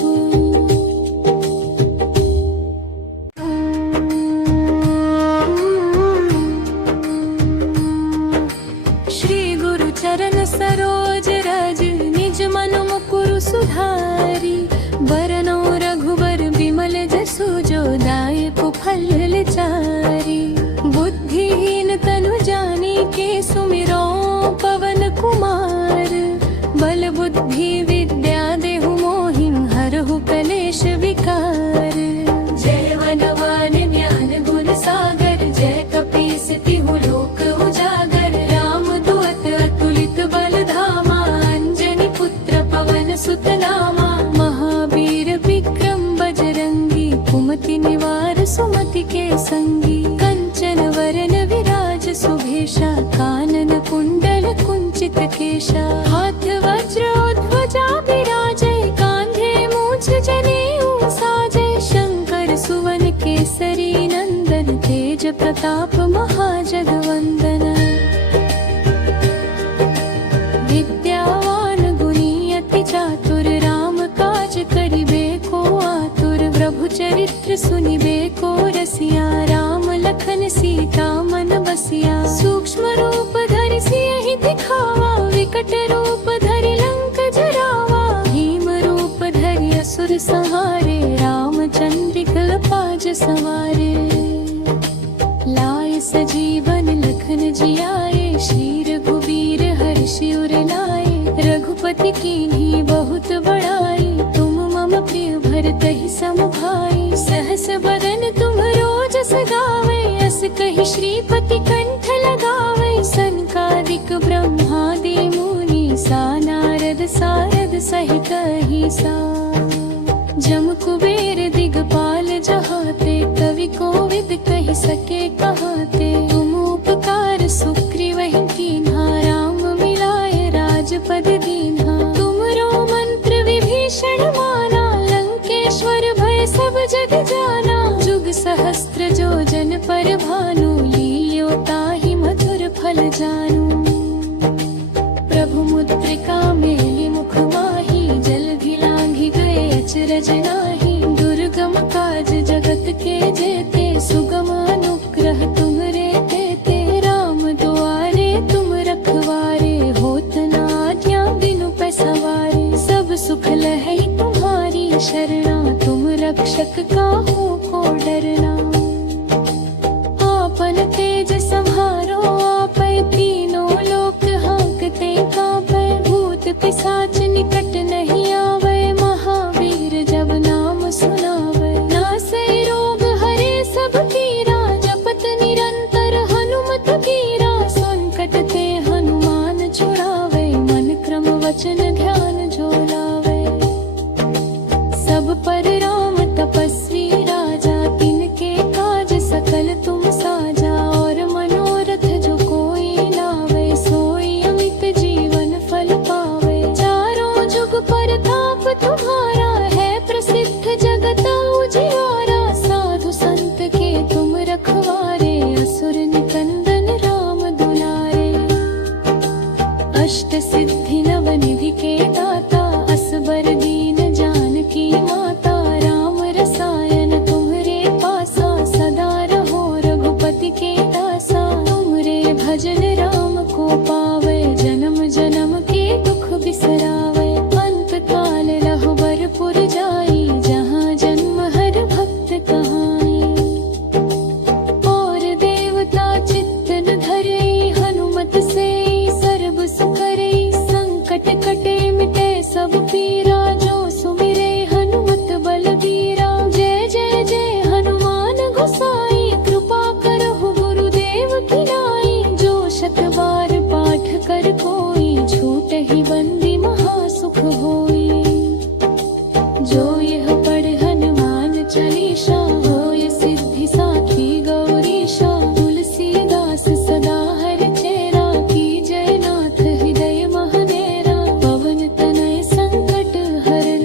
श्री गुरु चरण सरोज रज निज मन मुकुरु सुधारी बरनौ रघुबर बिमल जसु जो दायक फल चारी बुद्धिहीन तनु जानी के सुमिरो पवन कुमार बल बुद्धि विद्या देहु मोहिं हरहु कलेश विकार जय वनवान ज्ञान गुण सागर जय कपीस तिहु लोक उजागर राम दूत अतुलित बल धामा अंजनी पुत्र पवन सुत नामा महावीर विक्रम बजरंगी कुमति निवार सुमति के संगी कंचन वरन विराज सुभेशा कानन कुंडल कुंचित केशा हाथ वज्र ध्वजा विराजय कांधे मूछ जनेऊ साजय शंकर सुवन केसरी नंदन तेज प्रताप महाजगवंदन विद्यावान गुणी अति चातुर राम काज करिबे को आतुर प्रभु चरित्र सुनिबे को रसिया राम लखन सीता मन बसिया सूक्ष्म रूप धरि सियहि दिखावा विकट रूप धरि लंक जरावा भीम रूप धरि असुर संहारे रामचंद्र पाज सवारे लाए सजीवन लखन जियाए श्री रघुवीर हर्षि उर लाए रघुपति कीन्ही बहुत बड़ाई तुम मम प्रिय भरतहि सम भाई सहस बदन तुम रोजस गावे अस कहि श्रीपति कंठ लगावे सनकादिक ब्रह्मादि मुनि सा नारद सारद सहित अहिसा। जम कुबेर दिगपाल जहाते, कवि कोविद कहि सके कहाते। तुम उपकार सुग्रीवहि कीन्हा, राम मिलाए राजपद दीन्हा। तुमरो मंत्र विभीषण माना, लंकेश्वर भय सब जग जाना। जुग सहस्त्र जो जन पर भानु, लील्यो ताहि मधुर फल जानू। प्रभु मुद्रिका मेलि मुख माही, जलधि लांघि गए अचरज नाही। दुर्गम काज जगत के जेते, सुगम अनुग्रह तुम्हरे तेते। राम दुआरे तुम रखवारे, होत न आज्ञा बिनु पैसवारे। सब सुख लहै तुम्हारी शरणा, तुम रक्षक काहू को डरना। आपन तेज सम्हारो आपै, तीनों लोक हांकते कांपै। भूत पिशाच निकट नहीं आवे, महावीर जब नाम सुनावे। नासै रोग हरे सब पीरा, जपत निरंतर हनुमत वीरा। संकट ते हनुमान छुड़ावे, मन क्रम वचन ध्यान जो लावे। सब पर राम तपस्वी राजा, तिनके काज सकल तुम साजा। और मनोरथ जो कोई लावे, सोई अमित जीवन फल पावे। चारों जुग परताप तुम्हारा, है प्रसिद्ध जगत उजियारा। साधु संत के तुम रखवारे, असुर निकंदन राम दुलारे। अष्ट सिद्धि नव निधि के दाता, असबर दीन जानकी माता। राम रसायन तुम्हरे पासा, सदा रहो रघुपति के दासा। तुमरे भजन राम को पावे, जन्म जन्म के दुख बिसरावे। अंत काल रहुबर पुर जाई, जहाँ जन्म हर भक्त कहाई। और देवता चित्तन धरई, हनुमत से सर्व सुख करई। संकट कटे मिटे सब पीरा, जो सुमिरे हनुमत बलबीरा। जय जय जय हनुमान गोसाई, कृपा करहु गुरुदेव की नाई। जो शत बार पाठ कर कोई, छूटहि बंदी महासुख होई। जो यह पढ़ हनुमान चालीसा, होय सिद्धि साखी गौरीशा। तुलसीदास सदा हरिचेरा, कीजय नाथ हृदय महडेरा। पवन तनय संकट हरन,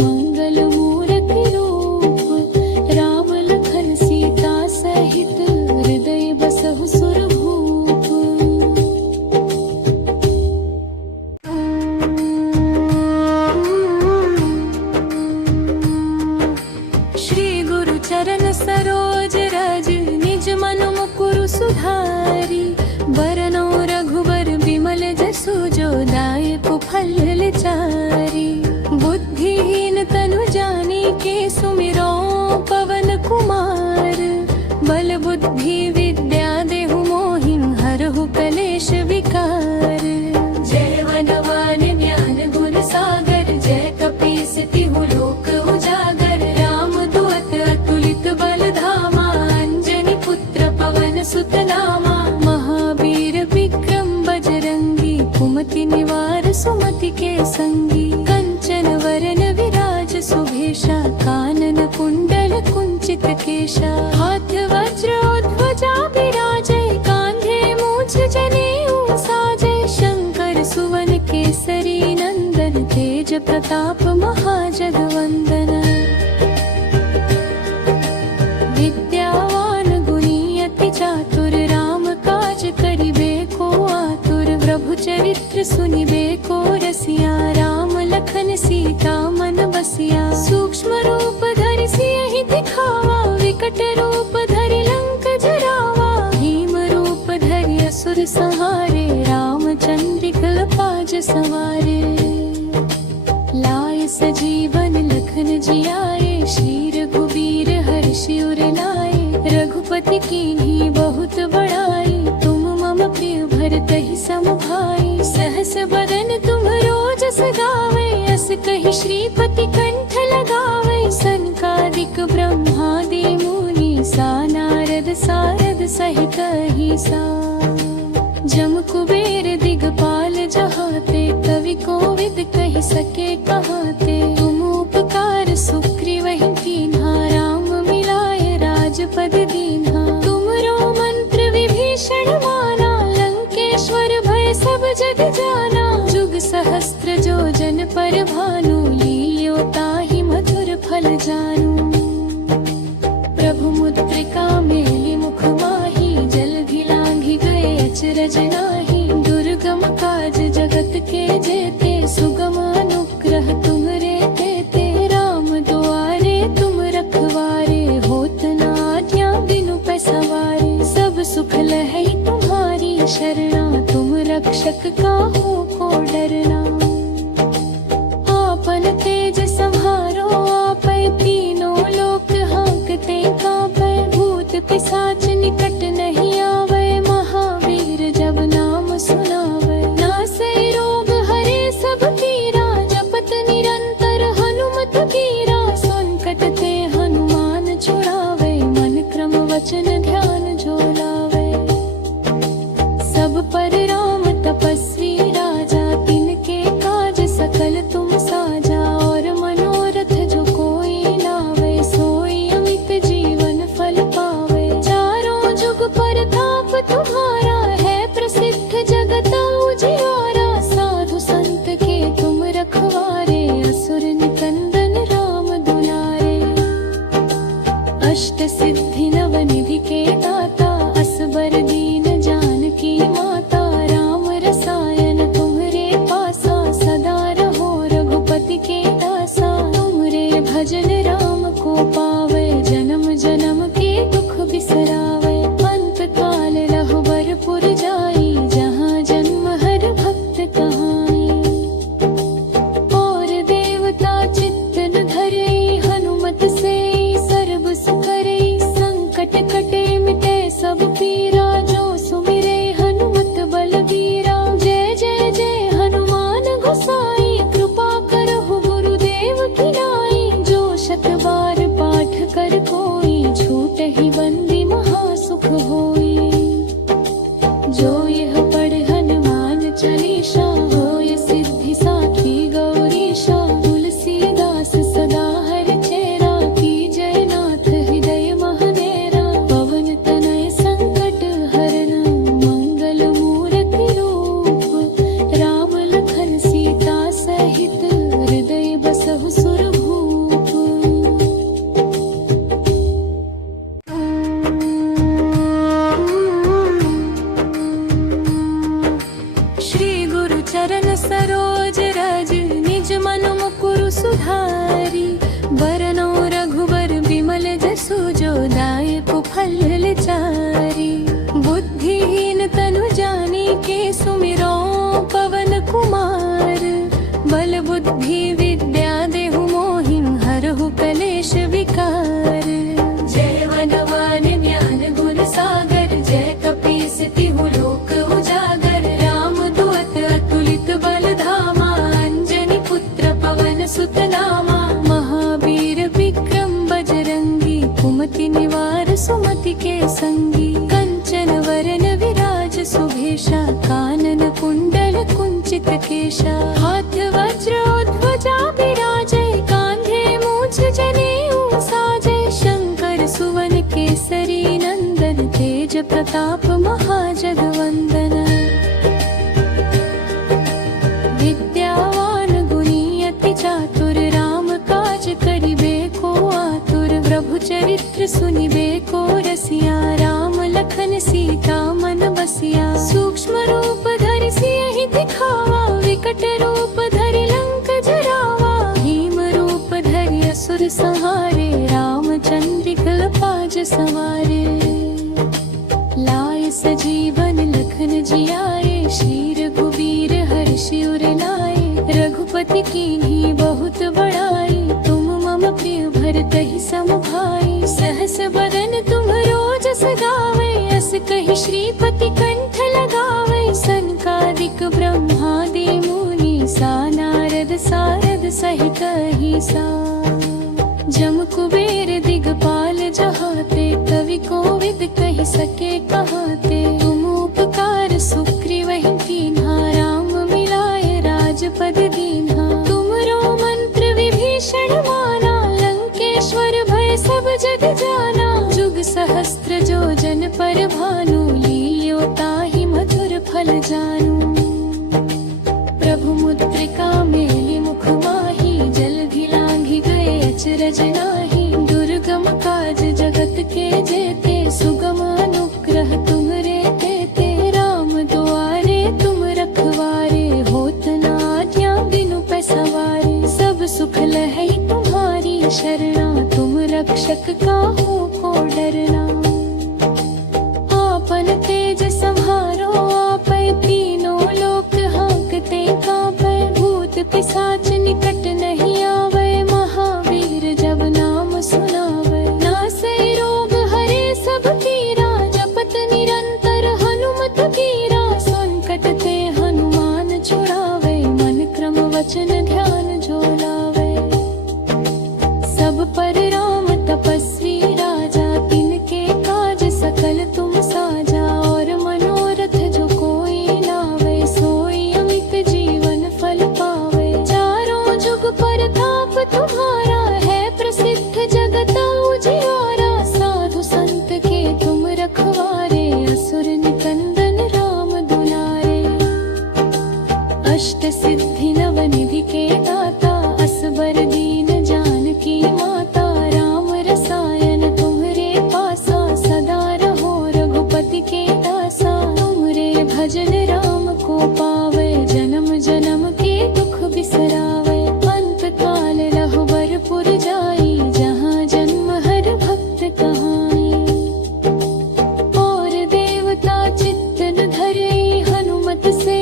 मंगल मूरति रूप। राम लखन सीता सहित, हृदय बसहु सुरभूप। श्री गुरु चरण सरोज रज, निज मन मुकुरु सुधारी। बरनौ रघुबर बिमल जसु, जो दायक फल चारी। बुद्धिहीन तनु जानिके, सुमिरो पवन कुमार। बल बुद्धि विद्या देहु मोहि, हरहु कलेश विकार। जय वनवान ज्ञान गुण सागर, जय कपीस तिहु लोक उजागर। राम दुअत अतुलित बल धामा, अंजनी पुत्र पवन सुत नामा। महावीर विक्रम बजरंगी, कुमति निवार सुमति के संगी। कंचन वरन विराज सुभेशा, कानन कुंडल कुंचित केशा। हाथ वज्र ध्वजा बिराजे, कांधे मूछ जनेऊ साजे। शंकर सुवन केसरी नंदन, तेज प्रताप महाजगवंदन। विद्यावान गुणी अति चातुर, राम काज करिबे को आतुर। प्रभु चरित्र सुनिबे को रसिया, राम लखन सीता मन बसिया। सूक्ष्म रूप धरि सियहि दिखावा, विकट रूप धरि लंक जरावा। भीम रूप धरि असुर संहारे, रामचंद्र काज सवारे। लाए सजीवन लखन जियाए, श्री रघुबीर हर्षि उर लाए। रघुपति कीन्ही बहुत बड़ाई, तुम मम प्रिय भरतहि सम भाई। सहस बदन तुम्हरो जस गावे, अस कहि श्रीपति कंठ लगावे। सनकादिक ब्रह्मादि मुनि, सा नारद सारद सहित अहिसा। जम कुबेर दिगपाल जहाते, कवि कोविद कहि सके कहाते। तुम उपकार सुग्रीवहि कीन्हा, राम मिलाए राजपद दीन्हा। तुमरो मंत्र विभीषण माना, लंकेश्वर भय सब जग जाना। जुग सहस्त्र जो जन पर भानु, लील्यो ताहि मधुर फल जानू। प्रभु मुद्रिका मेलि मुख माही, जलधि लांघि गए अचरज नाही। दुर्गम काज जगत के जेते, सुगम अनुग्रह तुम्हरे तेते। राम दुआरे तुम रखवारे, होत न आज्ञा बिनु पैसवारे। सब सुख लहै तुम्हारी शरणा, तुम रक्षक काहू को डरना। आपन तेज सम्हारो आपै, तीनों लोक हाँकते कांपै। भूत पिशाच निकट नहीं आवे, महावीर जब नाम सुनावे। नासै रोग हरे सब पीरा, जपत निरंतर हनुमत वीरा। संकट ते हनुमान छुड़ावे, मन क्रम वचन ध्यान जो लावे। सब पर राम तपस्वी राजा, तिनके काज सकल तुम साजा। और मनोरथ जो कोई लावे, सोई अमित जीवन फल पावे। चारों जुग परताप तुम्हारा, है प्रसिद्ध जगत उजियारा। साधु संत के तुम रखवारे, असुर निकंदन राम दुलारे। अष्ट सिद्धि नव निधि के दाता, असबर दीन जानकी माता। राम रसायन तुम्हरे पासा, सदा रहो रघुपति के दासा। तुमरे भजन राम को पावे, जन्म जन्म के दुख बिसरावे। अंत काल रहुबर पुर जाई, जहाँ जन्म हर भक्त कहाई। और देवता चित्त न धरई, हनुमत से सर्व सुख करई। संकट कटे मिटे सब पीरा, जो सुमिरे हनुमत बलबीरा। जय जय जय हनुमान गोसाई, कृपा करहु गुरुदेव की नाई। जो शत बार पाठ कर कोई, छूटहि बंदी महासुख होई। जो यह पढ़ हनुमान चालीसा, होय सिद्धि साखी गौरीशा। तुलसीदास सदा हरचेरा, कीजय नाथ हृदय महनेरा। पवन तनय संकट हरन, मंगल मूरति रूप। राम लखन सीता सहित, हृदय बसहु सुरभूप। श्री गुरु चरण सरोज रज, निज मन मुकुरु सुधारी। बरनौ रघुबर विमल जसु, जो दायक फल चारी। बुद्धिहीन तनु जानिके, सुमिरो पवन कुमार। बल बुद्धि विद्या देहु मोहि, हरहु कलेश विकार। जय वनवान ज्ञान गुण सागर, जय कपीस तिहु लोक उजागर। राम दूत अतुलित बल धामा, अंजनी पुत्र पवन सुत नामा। महावीर विक्रम बजरंगी, कुमति निवार सुमति के संगी। कंचन वरन विराज सुभेशा, कानन कुंडल कुंचित केशा। हाथ वज्र ध्वजा विराजै, कांधे मूछ जनेऊ साजै। शंकर सुवन केसरी नंदन, तेज प्रताप महाजगवंदन। विद्यावान गुणी अति चातुर, राम काज करिबे को आतुर। प्रभु चरित्र सुनिबे को रसिया, राम लखन सीता मन बसिया। सूक्ष्म रूप धरि सियहि दिखावा, विकट रूप धरि लंक जरावा। भीम रूप धरि असुर संहारे, रामचंद्र पाज सवारे। लाए सजीवन लखन जियाए, श्री रघुबीर हर्षि उर लाए। रघुपति कीन्ही बहुत बड़ाई, तुम मम प्रिय भरतहि सम भाई। सहस बदन तुम्हरो जस गावे, अस कहि श्रीपति कंठ लगावे। सनकादिक ब्रह्मादि मुनि, सा नारद सारद सहित अहिसा। जम कुबेर दिगपाल जहाते, कवि कोविद कहि सके कहाते। तुम उपकार सुग्रीवहि कीन्हा, राम मिलाए राजपद दीन्हा। तुम विभीषण माना, लंकेश्वर भय सब जग जाना। जुग सहस्त्र जो जन पर भानु, लील्यो ताहि मधुर फल जानू। प्रभु मुद्रिका मेली मुख माही, जलधि लांघि गए अचरज नाही। दुर्गम काज जगत के जेते, सुगम अनुग्रह तुमरे तेते। राम दुआरे तुम रखवारे, होत न आज्ञा बिनु पैसवारे। सब सुख लहै तुम्हारी शरणा, तुम रक्षक काहू को डरना। आपन तेज सम्हारो आपै, तीनों लोक हाँकते कांपै। भूत पिशाच निकट नहीं आवे, महावीर जब नाम सुनावे। नासै रोग हरे सब पीरा, जपत निरंतर हनुमत वीरा। संकट ते हनुमान छुड़ावे, मन क्रम वचन ध्यान जो लावे। सब पर राम तपस्वी राजा, तिनके काज सकल तुम साजा। और मनोरथ जो कोई लावे, सोई अमित जीवन फल पावे। चारों जुग परताप तुम्हारा, है प्रसिद्ध जगत उजियारा। साधु संत के तुम रखवारे, असुर निकंदन राम दुलारे। अष्ट सिद्धि नव निधि के दाता, असबर दीन जानकी माता। राम रसायन तुम्हरे पासा, सदा रहो रघुपति के दासा। तुमरे भजन राम को पावे, जन्म जन्म के दुख बिसरावे। अंत काल रघुबर पुर जाई, जहाँ जन्म हर भक्त कहाई। और देवता चित्त न धरई, हनुमत से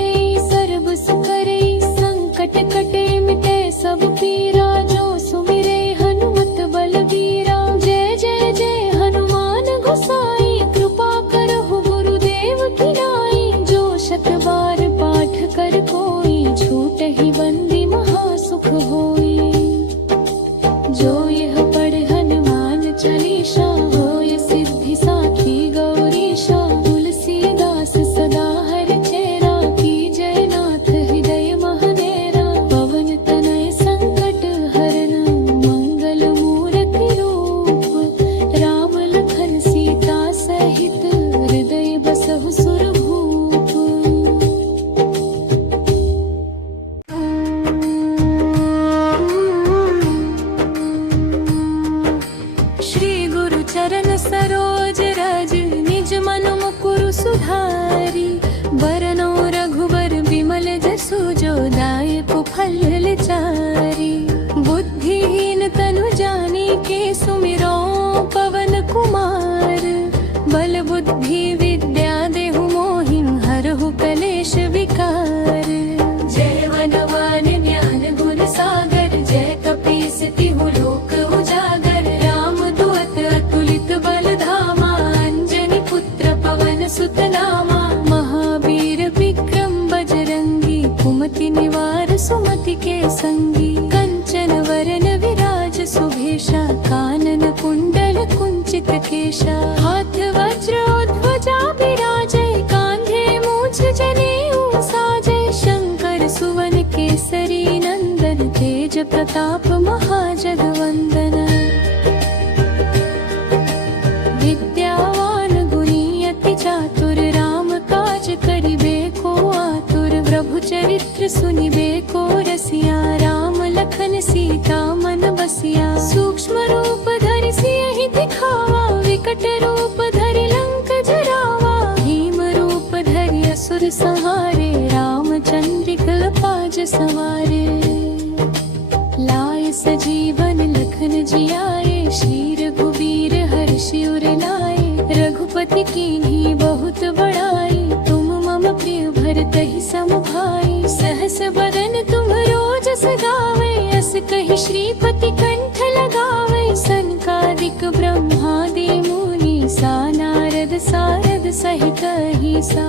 सर्व सुख करई। संकट कटे मिटे सब पीरा, जो सुमिरे हनुमत बलबीरा। जय जय जय हनुमान गोसाई, कृपा करहु गुरुदेव की नाई। जो शत बार पाठ कर कोई, छूटहि बंदी महासुख होई। जो यह पढ़ हनुमान चालीसा, होय सिद्धि साखी गौरीशा। तुलसीदास सदा हर चेरा, कीजय नाथ हृदय महनेरा। पवन तनय संकट हरन, मंगल मूरति रूप। राम लखन सीता सहित, हृदय बसहु सुरभूप। श्री गुरु चरण सरोज रज, निज मन मुकुरु सुधारी। बरनौ रघुबर बिमल जसु, जो दायक फल चारी। बुद्धिहीन तनु जानिके, सुमिरो पवन कुमार। बल बुद्धि विद्या देहु मोहि, हरहु कलेश विकार। जय वनवान ज्ञान गुण सागर, जय कपीस तिहु लोक उजागर। राम दूत अतुलित बल धामा, अंजनी पुत्र पवन सुत नामा। महावीर विक्रम बजरंगी, कुमति निवार सुमति के संगी। कंचन वरन विराज सुभेशा, कानन कुंडल कुंचित केशा। हाथ वज्र ध्वजा विराजै, कांधे मूछ जनेऊ साजै। शंकर सुवन केसरी नंदन, तेज प्रताप महाजगवंदन। विद्यावान गुणी अति चातुर, राम काज करिबे को आतुर। प्रभु चरित्र सुनिबे को रसिया, राम लखन सीता मन बसिया। सूक्ष्म रूप धरि सियहि दिखावा, विकट रूप धरि लंक जरावा। भीम रूप धरि असुर संहारे, रामचंद्र कल्पाज सवारे। लाए सजीवन लखन जियाए, श्री रघुवीर हर्षि उर लाए। रघुपति कीन्ही बहुत बड़ाई, तुम मम प्रिय भरतहि सम भाई। सहस बदन तुम रोजस गावे, अस कहि श्रीपति कंठ लगावे। सनकादिक ब्रह्मादि मुनि, सा नारद सारद सहित अहिसा।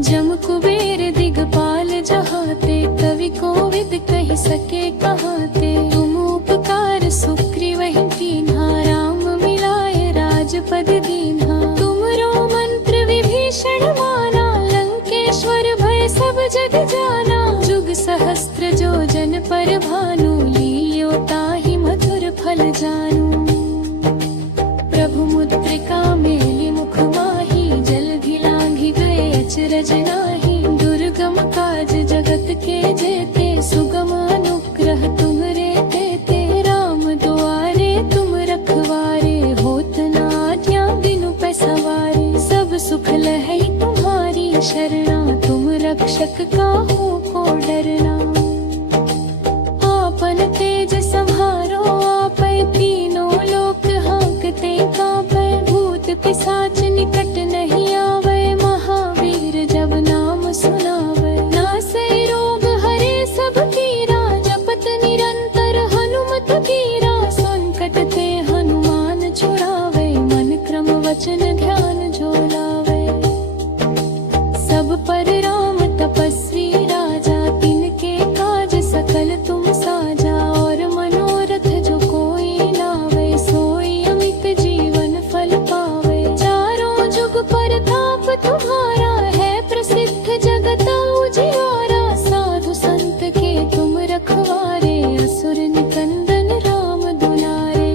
जम कुबेर दिगपाल जहाते, कवि कोविद कहि सके कहाते। तुम उपकार सुग्रीवहि कीन्हा, राम मिलाए राजपद दीन्हा। तुमरो मंत्र विभीषण माना, लंकेश्वर भय सब जग जाना। जुग सहस्त्र जो जन पर भानु, लील्यो रक्षक काहू को डरना। आपन तेज संहारो आपै, तीनों लोक हाँकते कांपै। भूत पिशाच निकट नहीं आवे, महावीर जब नाम सुनावे। नासै रोग हरे सब पीरा, जपत निरंतर हनुमत वीरा। संकट ते हनुमान छुड़ावे, मन क्रम वचन ध्यान जो लावे। सब पर राम तपस्वी राजा, तिनके काज सकल तुम साजा। और मनोरथ जो कोई लावे, सोई अमित जीवन फल पावे। चारों जुग परताप तुम्हारा, है प्रसिद्ध जगत उजियारा। साधु संत के तुम रखवारे, असुर निकंदन राम दुलारे।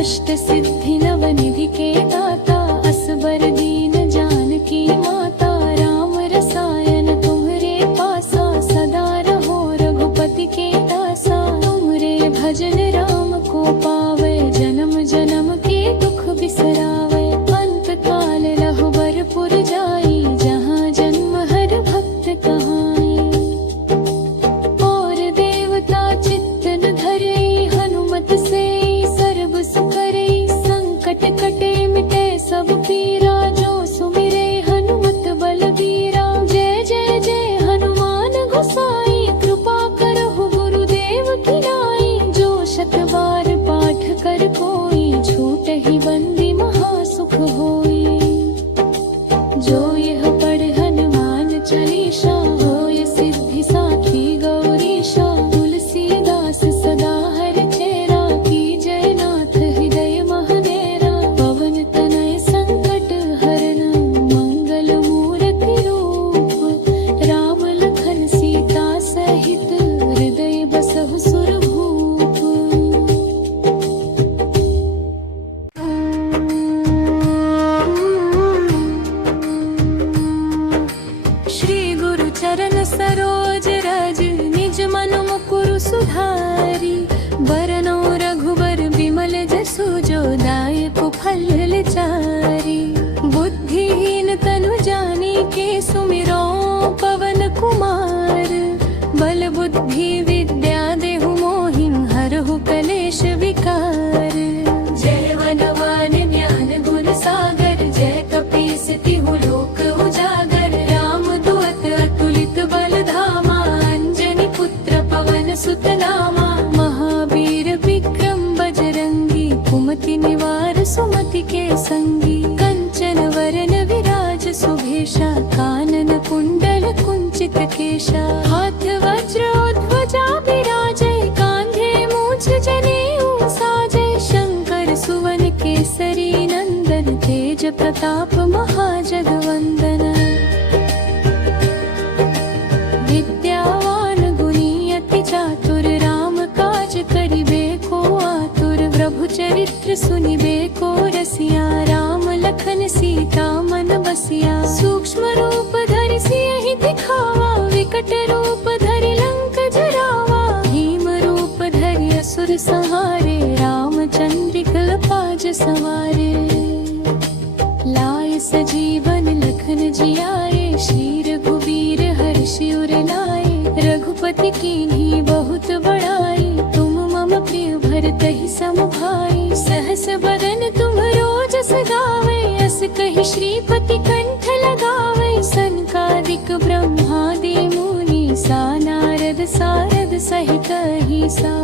अष्ट सिद्धि नवनिधि के दाता, असबर दीन जानकी माता। राम रसायन तुम्हरे पासा, सदा रहो रघुपति के दासा। तुमरे भजन राम को पावे, जन्म जन्म के दुख बिसरावे। अंत काल रघुबर पुर जाई, जहाँ जन्म हर भक्त कहाई। और देवता चित्तन धरई, हनुमत से सर्व सुख करई। संकट कटे मिटे सब पीरा, जो सुमिरे हनुमत बलबीरा। जय जय जय हनुमान गोसाई, कृपा करहु गुरुदेव की नाई। जो शत बार पाठ कर कोई, छूटहि बंदी महासुख होई। जो यह पढ़ हनुमान चालीसा, होय सिद्धि साखी गौरीशा। तुलसीदास सदा हरचेरा, कीजय नाथ हृदय महडेरा। पवन तनय संकट हरन, मंगल मूरति रूप। राम लखन सीता सहित, हृदय बसहु सुरभूप। श्री गुरु चरण सरोज रज, निज मन मुकुरु सुधारी। बरनौ रघुबर विमल जसु, जो दायक फल चारी। बुद्धिहीन तनु जानिके, सुमिरो पवन कुमार। बल बुद्धि विद्या देहु मोहि, हरहु कलेश विकार। जय वनवान ज्ञान गुण सागर, जय कपीस तिहु लोक उजागर। राम दूत अतुलित बल धामा, अंजनी पुत्र पवन सुत नामा। महावीर विक्रम बजरंगी, कुमति निवार सुमति के संगी। कंचन वरन विराज सुभेशा, कानन कुंडल कुंचित केशा। हाथ वज्र ध्वजा बिराजे, कांधे मूछ जनेऊ साजे। शंकर सुवन केसरी नंदन, तेज प्रताप महाजगवंदन। विद्यावान गुणी अति चातुर, राम काज करिबे को आतुर। प्रभु चरित्र सुनिबे को रसिया, राम लखन सीता मन बसिया। सूक्ष्म रूप धरि सियहि दिखावा, विकट रूप धरि लंक जरावा। भीम रूप धरि असुर संहारे, रामचंद्र काज सवारे। लाय सजीवन लखन जियाए, श्री रघुबीर हर्षि उर लाए। रघुपति कीन्ही बहुत बड़ाई, तुम मम प्रिय भरतहि सम भाई। सहस बदन तुम्हरो जस गावे, अस कहि श्रीपति कंठ लगावे। सनकादिक ब्रह्मादि मुनि, सा नारद सारद सहित अहिसा।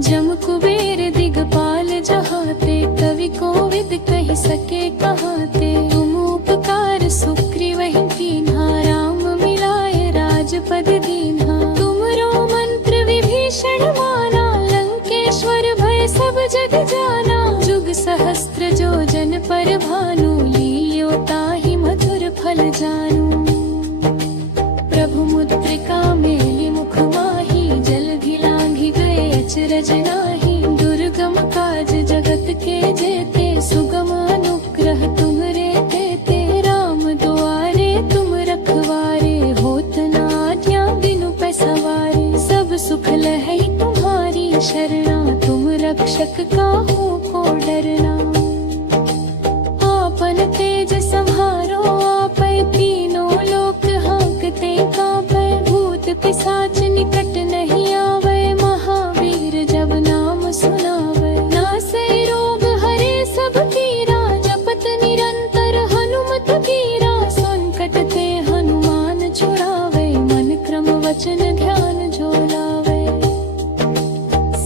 जम कुबेर दिगपाल जहाते, कवि कोविद कहि सके कहाते। तुम उपकार सुग्रीवहि कीन्हा, राम मिलाए राजपद दीन्हा। तुमरो मंत्र विभीषण माना, लंकेश्वर भय सब जग जाना। जुग सहस्त्र जो जन पर भानु, लील्यो ताहि मधुर फल जानू। प्रभु मुद्रिका मेलि मुख माहि, जलधि लांघि गए अचरज नाही। दुर्गम काज जगत के जेते, सुगम अनुग्रह तुम्हरे तेते। राम दुआरे तुम रखवारे, होत न आज्ञा बिनु पैसवारे। सब सुख लहै तुम्हारी शरणा, तुम रक्षक काहू को डरना। आपन तेज संहारो आपै, तीनों लोक पिशाच निकट नहीं आवे, महावीर जब नाम सुनावे। नासे रोग हरे सब पीरा, जपत निरंतर हनुमत वीरा। संकट ते हनुमान छुड़ावे, मन क्रम वचन ध्यान जो लावे।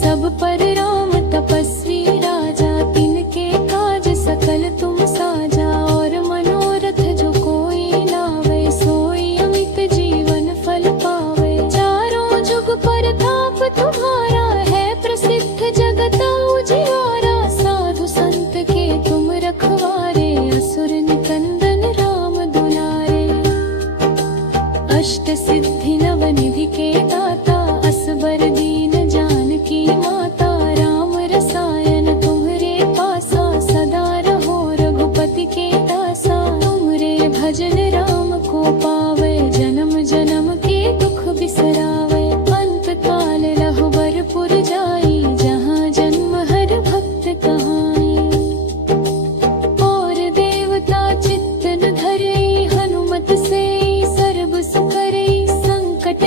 सब पर राम तपस्वी राजा, तिनके काज सकल तुम साजा। और मनोरथ जो कोई लावे, सोई अमित जीवन फल पावे। चारों जुग परताप तुम्हारा, है प्रसिद्ध जगत उजियारा। साधु संत के तुम रखवारे, असुर निकंदन राम दुलारे। अष्ट सिद्धि नव निधि के दाता, असबर दीन जानकी माता। राम रसायन तुम्हरे पासा, सदा रहो रघुपति के दासा। तुमरे भजन राम को पावे, जन्म जन्म के दुख बिसरावे। अंत काल रहुबर पुर जाई, जहाँ जन्म हर भक्त कहाई। और देवता चित्तन धरे, हनुमत से सर्व सुख करे। संकट